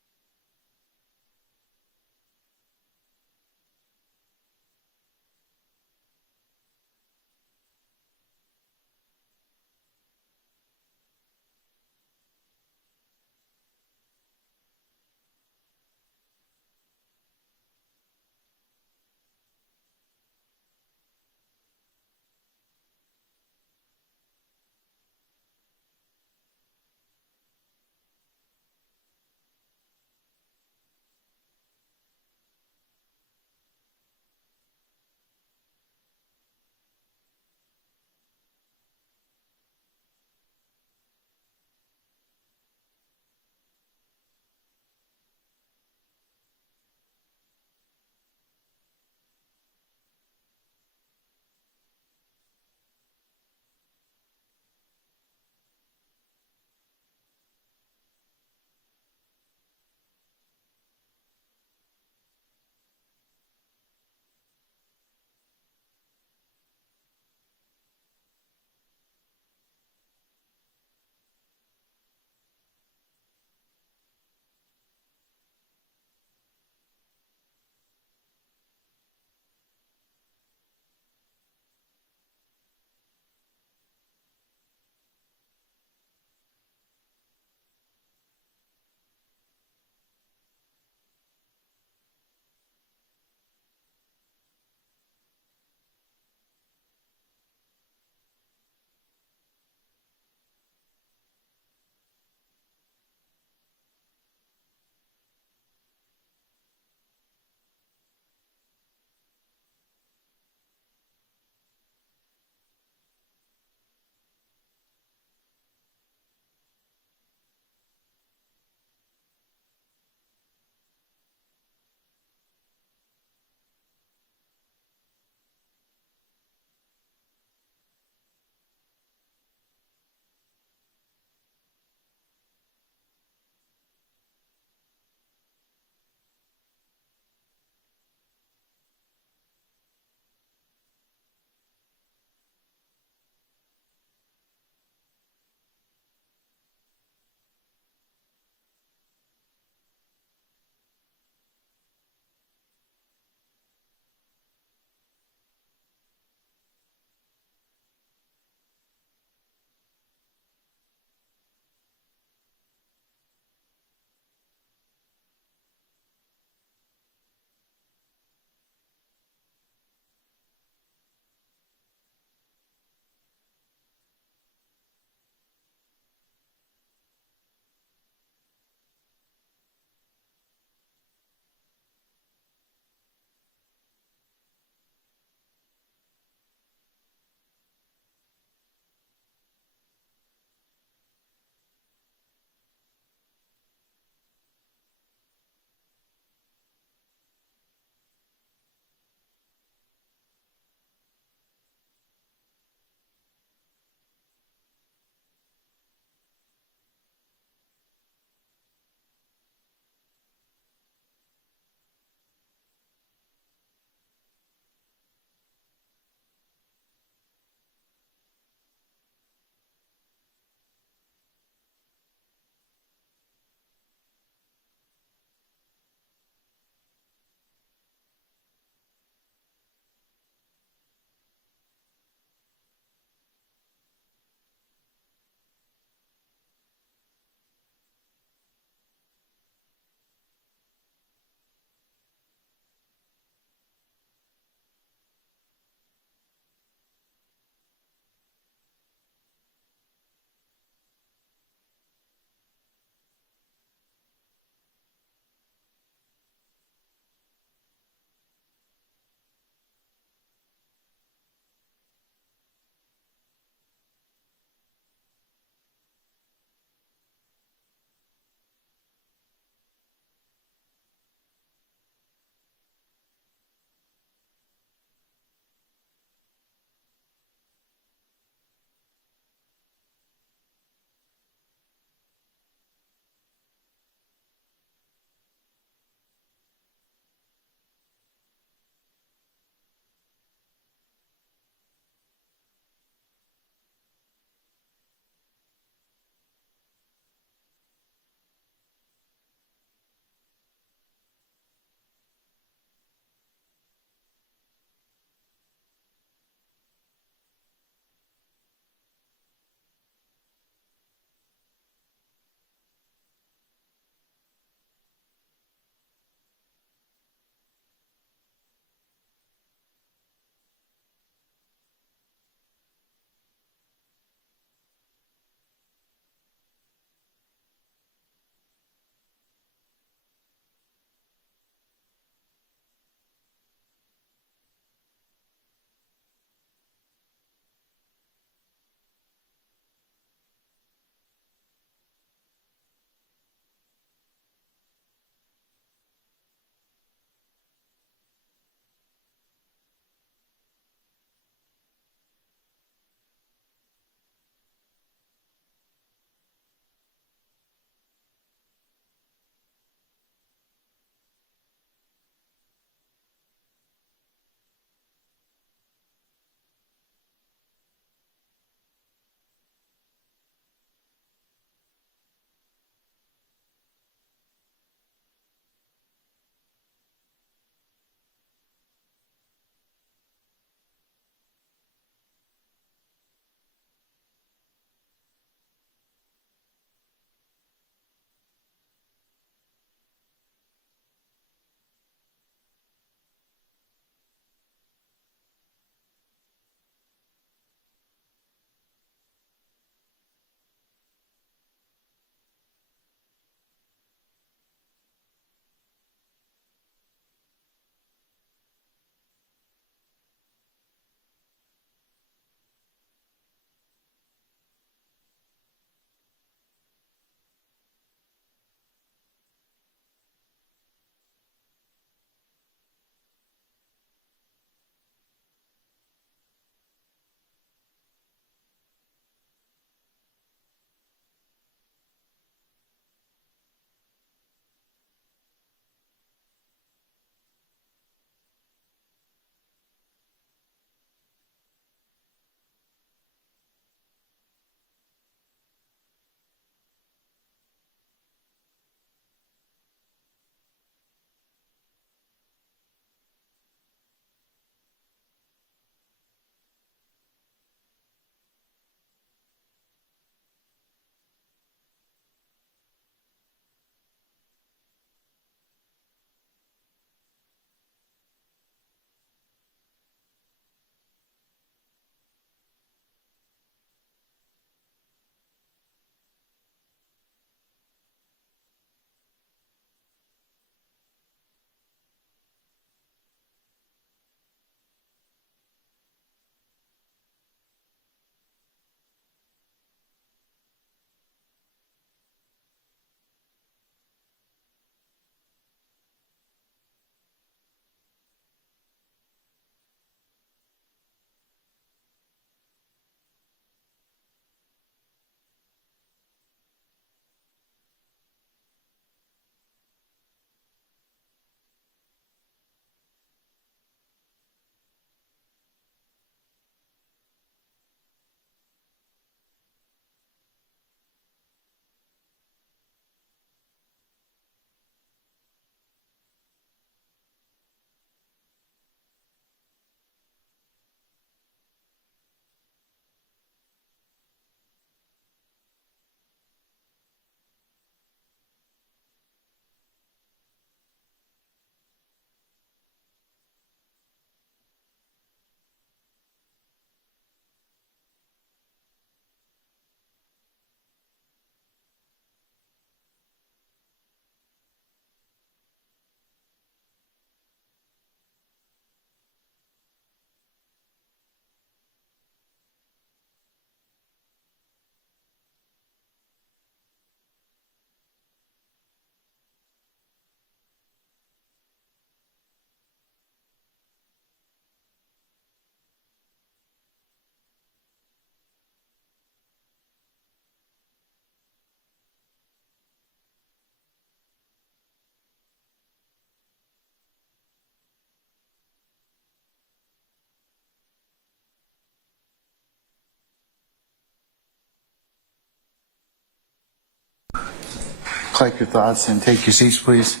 collect your thoughts and take your seats, please.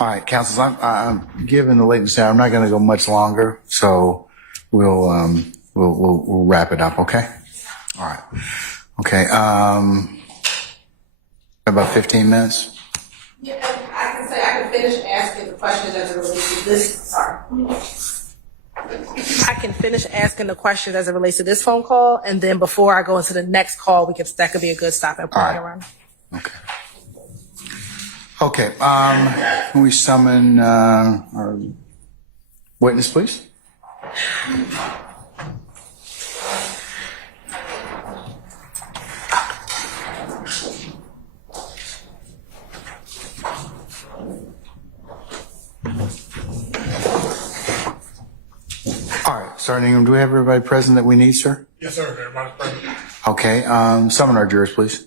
All right, councils, I'm given the latency, I'm not going to go much longer, so we'll wrap it up, okay? All right. Okay, about 15 minutes? Yeah, I can finish asking the questions as it relates to this. Sorry. I can finish asking the questions as it relates to this phone call, and then before I go into the next call, that could be a good stopping point. All right. Around. Okay. Okay, can we summon our witness, please? All right, Sergeant Ingram, do we have everybody present that we need, sir? Yes, sir. Everybody's present. Okay, summon our jurors, please.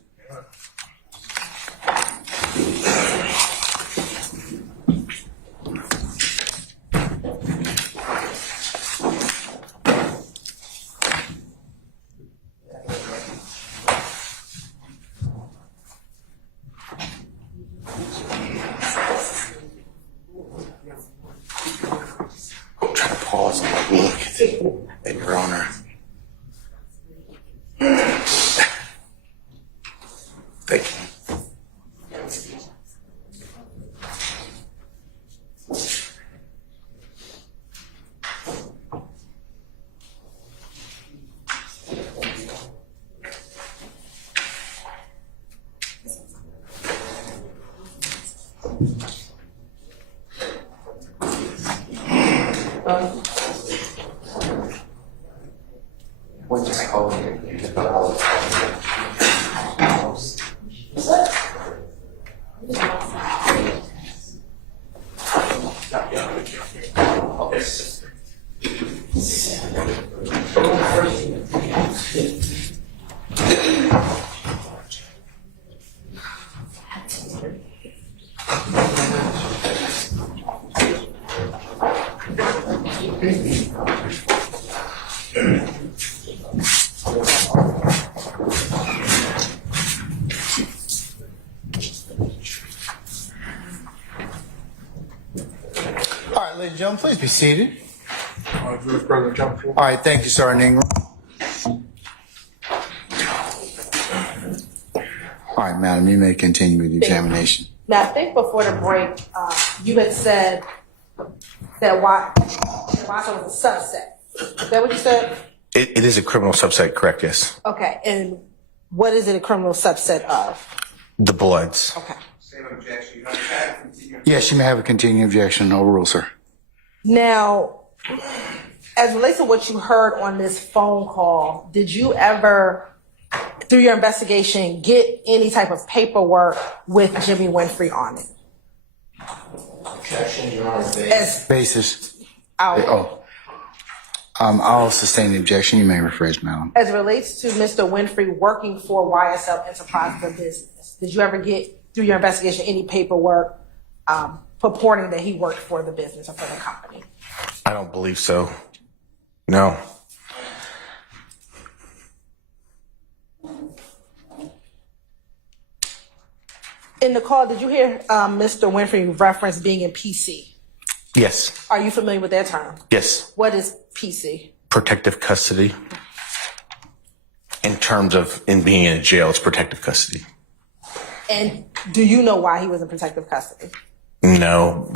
Pause and look at your owner. Thank you. What just call it? All right, ladies and gentlemen, please be seated. Vice President Johnson. All right, thank you, Sergeant Ingram. All right, madam, you may continue with the examination. Now, I think before the break, you had said that YSL was a subset. Is that what you said? It is a criminal subset, correct? Yes. Okay, and what is it a criminal subset of? The Bloods. Okay. Same objection. You have to continue. Yes, you may have a continuing objection. Overruled, sir. Now, as it relates to what you heard on this phone call, did you ever, through your investigation, get any type of paperwork with Jimmy Winfrey on it? Objection, Your Honor. As Basis. out. I'll sustain the objection. You may rephrase, madam. As it relates to Mr. Winfrey working for YSL Enterprises of Business, did you ever get, through your investigation, any paperwork purporting that he worked for the business or for the company? I don't believe so. No. In the call, did you hear Mr. Winfrey reference being in PC? Yes. Are you familiar with that term? Yes. What is PC? Protective custody. In terms of being in a jail, it's protective custody. And do you know why he was in protective custody? No,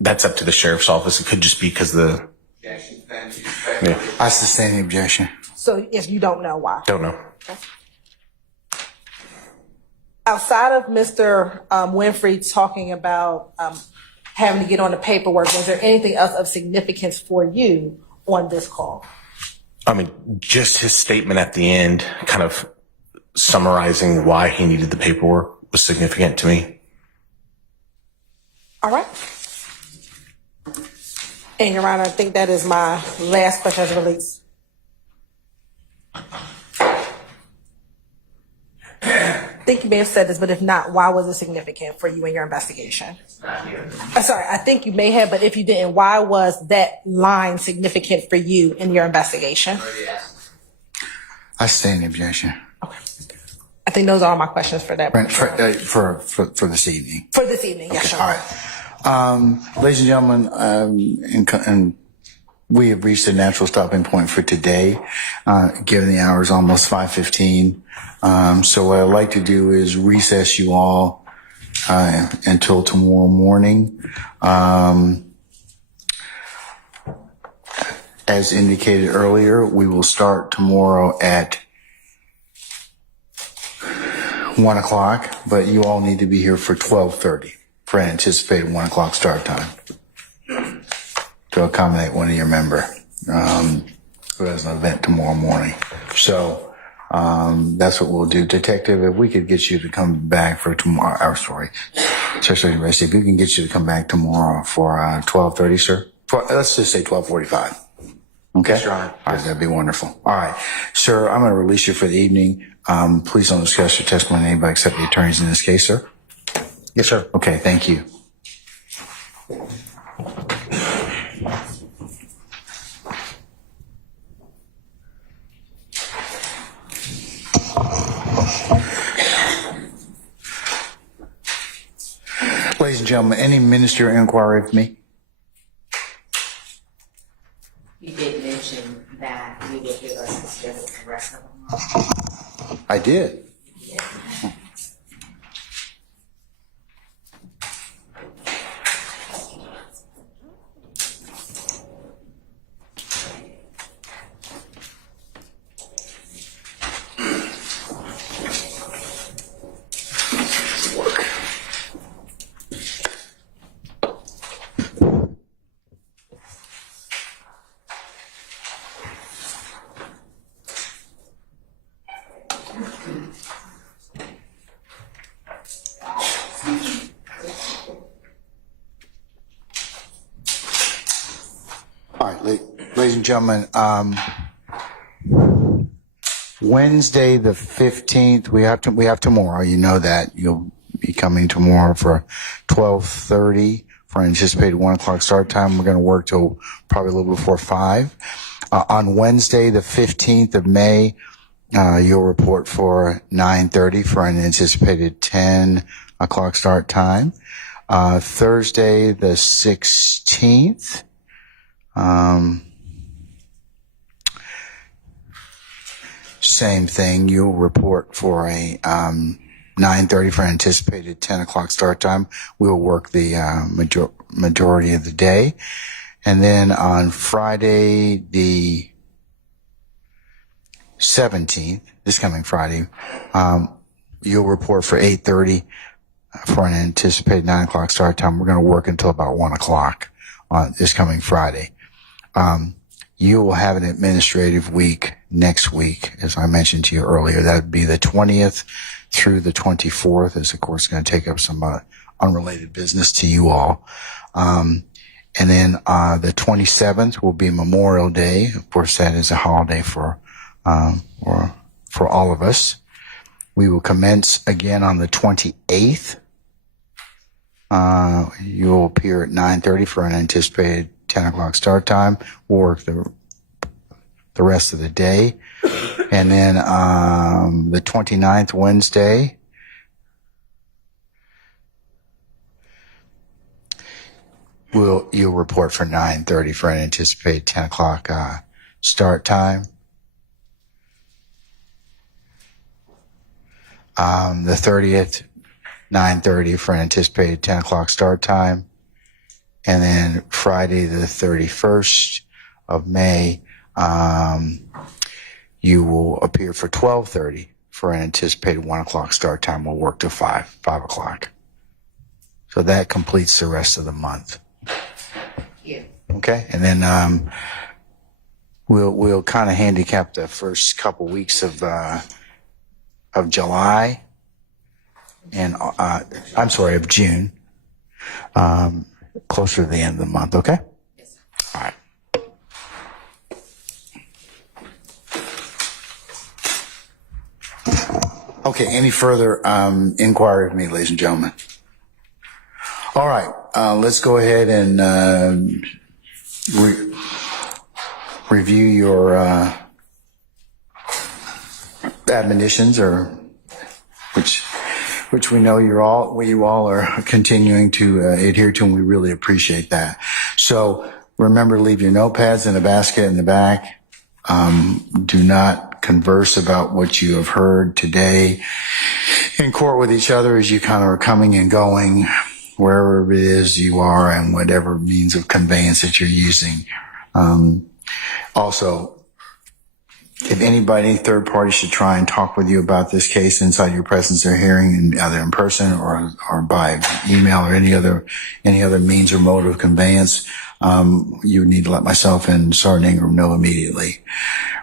that's up to the sheriff's office. It could just be because the. Yeah. I sustain the objection. So if you don't know why. Don't know. Outside of Mr. Winfrey talking about having to get on the paperwork, was there anything else of significance for you on this call? I mean, just his statement at the end, kind of summarizing why he needed the paperwork, was significant to me. All right. And Your Honor, I think that is my last question as it relates. I think you may have said this, but if not, why was it significant for you in your investigation? Sorry, I think you may have, but if you didn't, why was that line significant for you in your investigation? I sustain the objection. I think those are all my questions for that. For this evening. For this evening, yes, sir. All right. Ladies and gentlemen, and we have reached a natural stopping point for today, given the hour is almost 5:15. So what I'd like to do is recess you all until tomorrow morning. As indicated earlier, we will start tomorrow at 1 o'clock, but you all need to be here for 12:30 for an anticipated 1 o'clock start time to accommodate one of your member who has an event tomorrow morning. So that's what we'll do. Detective, if we could get you to come back for tomorrow, if we can get you to come back tomorrow for 12:30, sir. Let's just say 12:45. Okay. Yes, Your Honor. All right, that'd be wonderful. All right, sir, I'm going to release you for the evening. Please don't discuss your testimony with anybody except the attorneys in this case, sir. Yes, sir. Okay, thank you. Ladies and gentlemen, any ministerial inquiry of me? You did mention that you would give us the schedule for the rest of the month. I did. Yeah. All right, ladies and gentlemen, Wednesday the 15th, we have tomorrow. You know that. You'll be coming tomorrow for 12:30 for an anticipated 1 o'clock start time. We're going to work till probably a little before 5. On Wednesday the 15th of May, you'll report for 9:30 for an anticipated 10 o'clock start time. Thursday the 16th, same thing. You'll report for a 9:30 for an anticipated 10 o'clock start time. We'll work the majority of the day. And then on Friday the 17th, this coming Friday, you'll report for 8:30 for an anticipated 9 o'clock start time. We're going to work until about 1 o'clock on this coming Friday. You will have an administrative week next week, as I mentioned to you earlier. That would be the 20th through the 24th, is of course going to take up some unrelated business to you all. And then the 27th will be Memorial Day. Of course, that is a holiday for all of us. We will commence again on the 28th. You will appear at 9:30 for an anticipated 10 o'clock start time. We'll work the rest of the day. And then the 29th, Wednesday, you'll report for 9:30 for an anticipated 10 o'clock start time. The 30th, 9:30 for an anticipated 10 o'clock start time. And then Friday, the 31st of May, you will appear for 12:30 for an anticipated 1 o'clock start time. We'll work to 5 o'clock. So that completes the rest of the month. Yeah. Okay. And then, we'll kind of handicap the first couple weeks of July and, of June, closer to the end of the month. Okay. Yes, sir. All right. Okay, any further inquiry of me, ladies and gentlemen? All right, let's go ahead and review your admonitions, or which we know you all are continuing to adhere to, and we really appreciate that. So remember to leave your notepads in a basket in the back. Do not converse about what you have heard today in court with each other as you kind of are coming and going wherever it is you are and whatever means of conveyance that you're using. Also, if any third party should try and talk with you about this case inside your presence or hearing, either in person or by email or any other means or mode of conveyance, you need to let myself and Sergeant Ingram know immediately.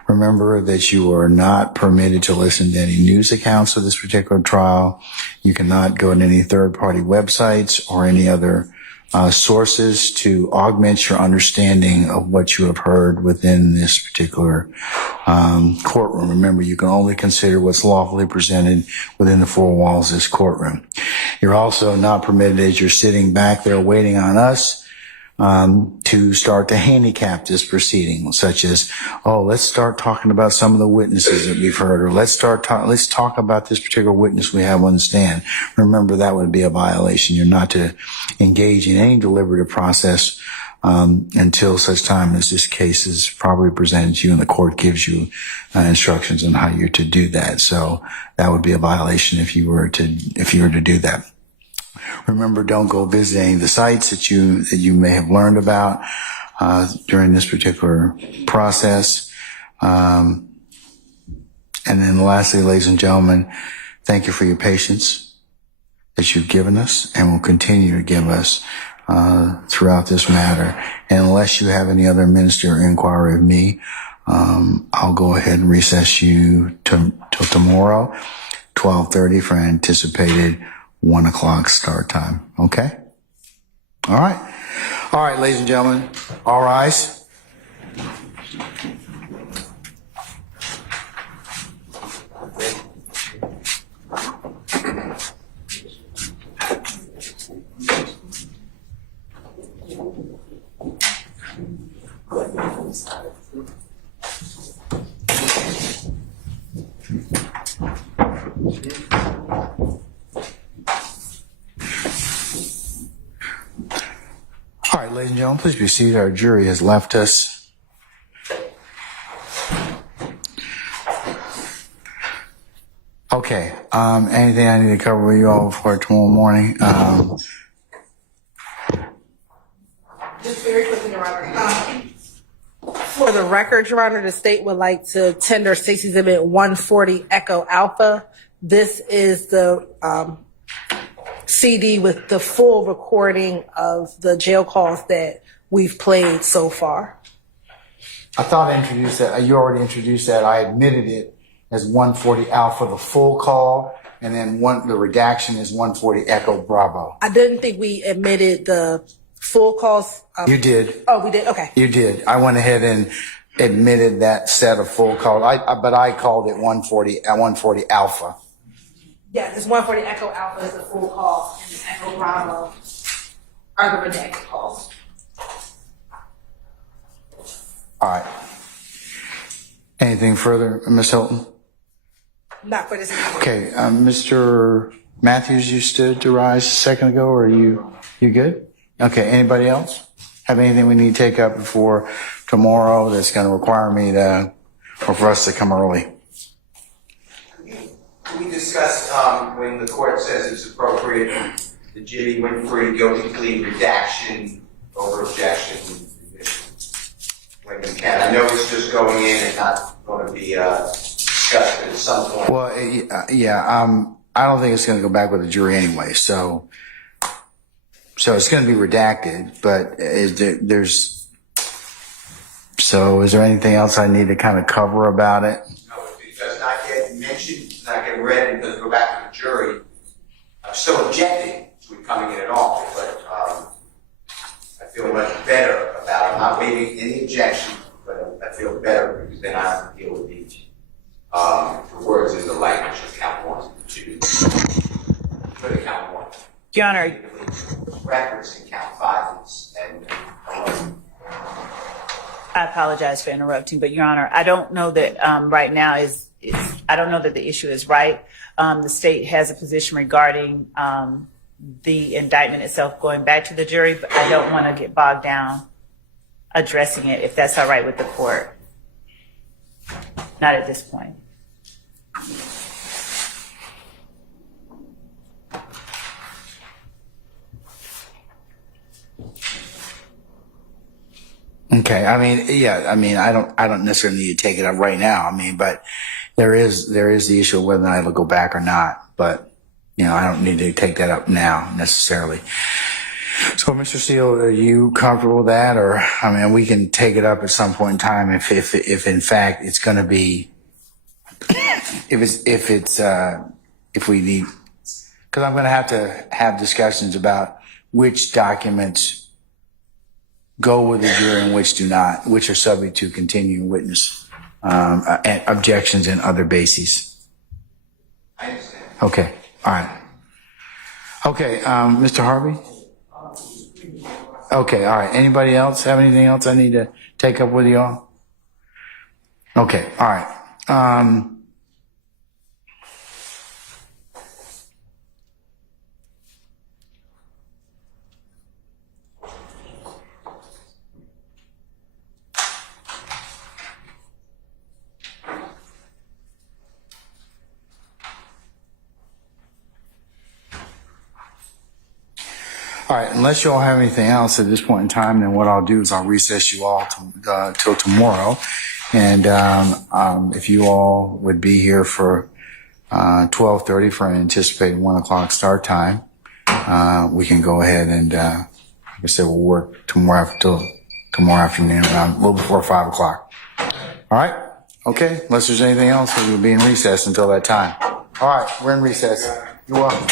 Remember that you are not permitted to listen to any news accounts of this particular trial. You cannot go to any third-party websites or any other sources to augment your understanding of what you have heard within this particular courtroom. Remember, you can only consider what's lawfully presented within the four walls of this courtroom. You're also not permitted, as you're sitting back there waiting on us, to start to handicap this proceeding, such as, let's start talking about some of the witnesses that we've heard, or let's talk about this particular witness we have on the stand. Remember, that would be a violation. You're not to engage in any deliberative process until such time as this case is properly presented to you and the court gives you instructions on how you're to do that. So that would be a violation if you were to do that. Remember, don't go visiting the sites that you may have learned about during this particular process. And then lastly, ladies and gentlemen, thank you for your patience that you've given us and will continue to give us throughout this matter. And unless you have any other ministerial inquiry of me, I'll go ahead and recess you till tomorrow, 12:30 for anticipated 1 o'clock start time. Okay? All right. All right, ladies and gentlemen, all rise. All right, ladies and gentlemen, please be seated. Our jury has left us. Okay, anything I need to cover with you all before tomorrow morning? Just very quickly, Your Honor. For the record, Your Honor, the state would like to tender State's Exhibit 140 Echo Alpha. This is the CD with the full recording of the jail calls that we've played so far. I thought I introduced that. You already introduced that. I admitted it as 140 Alpha, the full call, and then the redaction is 140 Echo Bravo. I didn't think we admitted the full calls. You did. Oh, we did? Okay. You did. I went ahead and admitted that set of full calls, but I called it 140 Alpha. Yeah, this 140 Echo Alpha is the full call, and the Echo Bravo are the redacted calls. All right. Anything further, Ms. Hilton? Not for this evening. Okay, Mr. Matthews, you stood to rise a second ago, or are you good? Okay, anybody else have anything we need to take up before tomorrow that's going to require me to, or for us to come early? We discussed when the court says it's appropriate, the Jimmy Winfrey guilty plea redaction over objection. When you can. I know it's just going in and not going to be discussed at some point. Well, yeah, I don't think it's going to go back with the jury anyway, so it's going to be redacted, but is there anything else I need to kind of cover about it? No, it does not get mentioned, it's not get read, it doesn't go back to the jury. I'm still objecting to it coming in at all, but I feel much better about it. I'm not waiving any objection, but I feel better because then I have to deal with the words in the language of count 1 and 2. For the count 1. Your Honor. Referencing count 5 and I apologize for interrupting, but Your Honor, I don't know that right now is I don't know that the issue is right. The state has a position regarding the indictment itself going back to the jury, but I don't want to get bogged down addressing it, if that's all right with the court. Not at this point. Okay. I mean, yeah, I mean, I don't necessarily need to take it up right now. I mean, but there is the issue of whether or not it'll go back or not. But, you know, I don't need to take that up now necessarily. So, Mr. Steele, are you comfortable with that? Or, I mean, we can take it up at some point in time if in fact it's going to be, if we need, because I'm going to have discussions about which documents go with the jury and which do not, which are subject to continuing witness and objections and other bases. I understand. Okay. All right. Okay. Mr. Harvey? Okay. All right. Anybody else have anything else I need to take up with you all? Okay. All right. All right, unless you all have anything else at this point in time, then what I'll do is I'll recess you all till tomorrow. And if you all would be here for 12:30 for an anticipated 1 o'clock start time, we can go ahead and, like I said, we'll work tomorrow afternoon around a little before 5 o'clock. All right? Okay, unless there's anything else, we'll be in recess until that time. All right, we're in recess. You're welcome.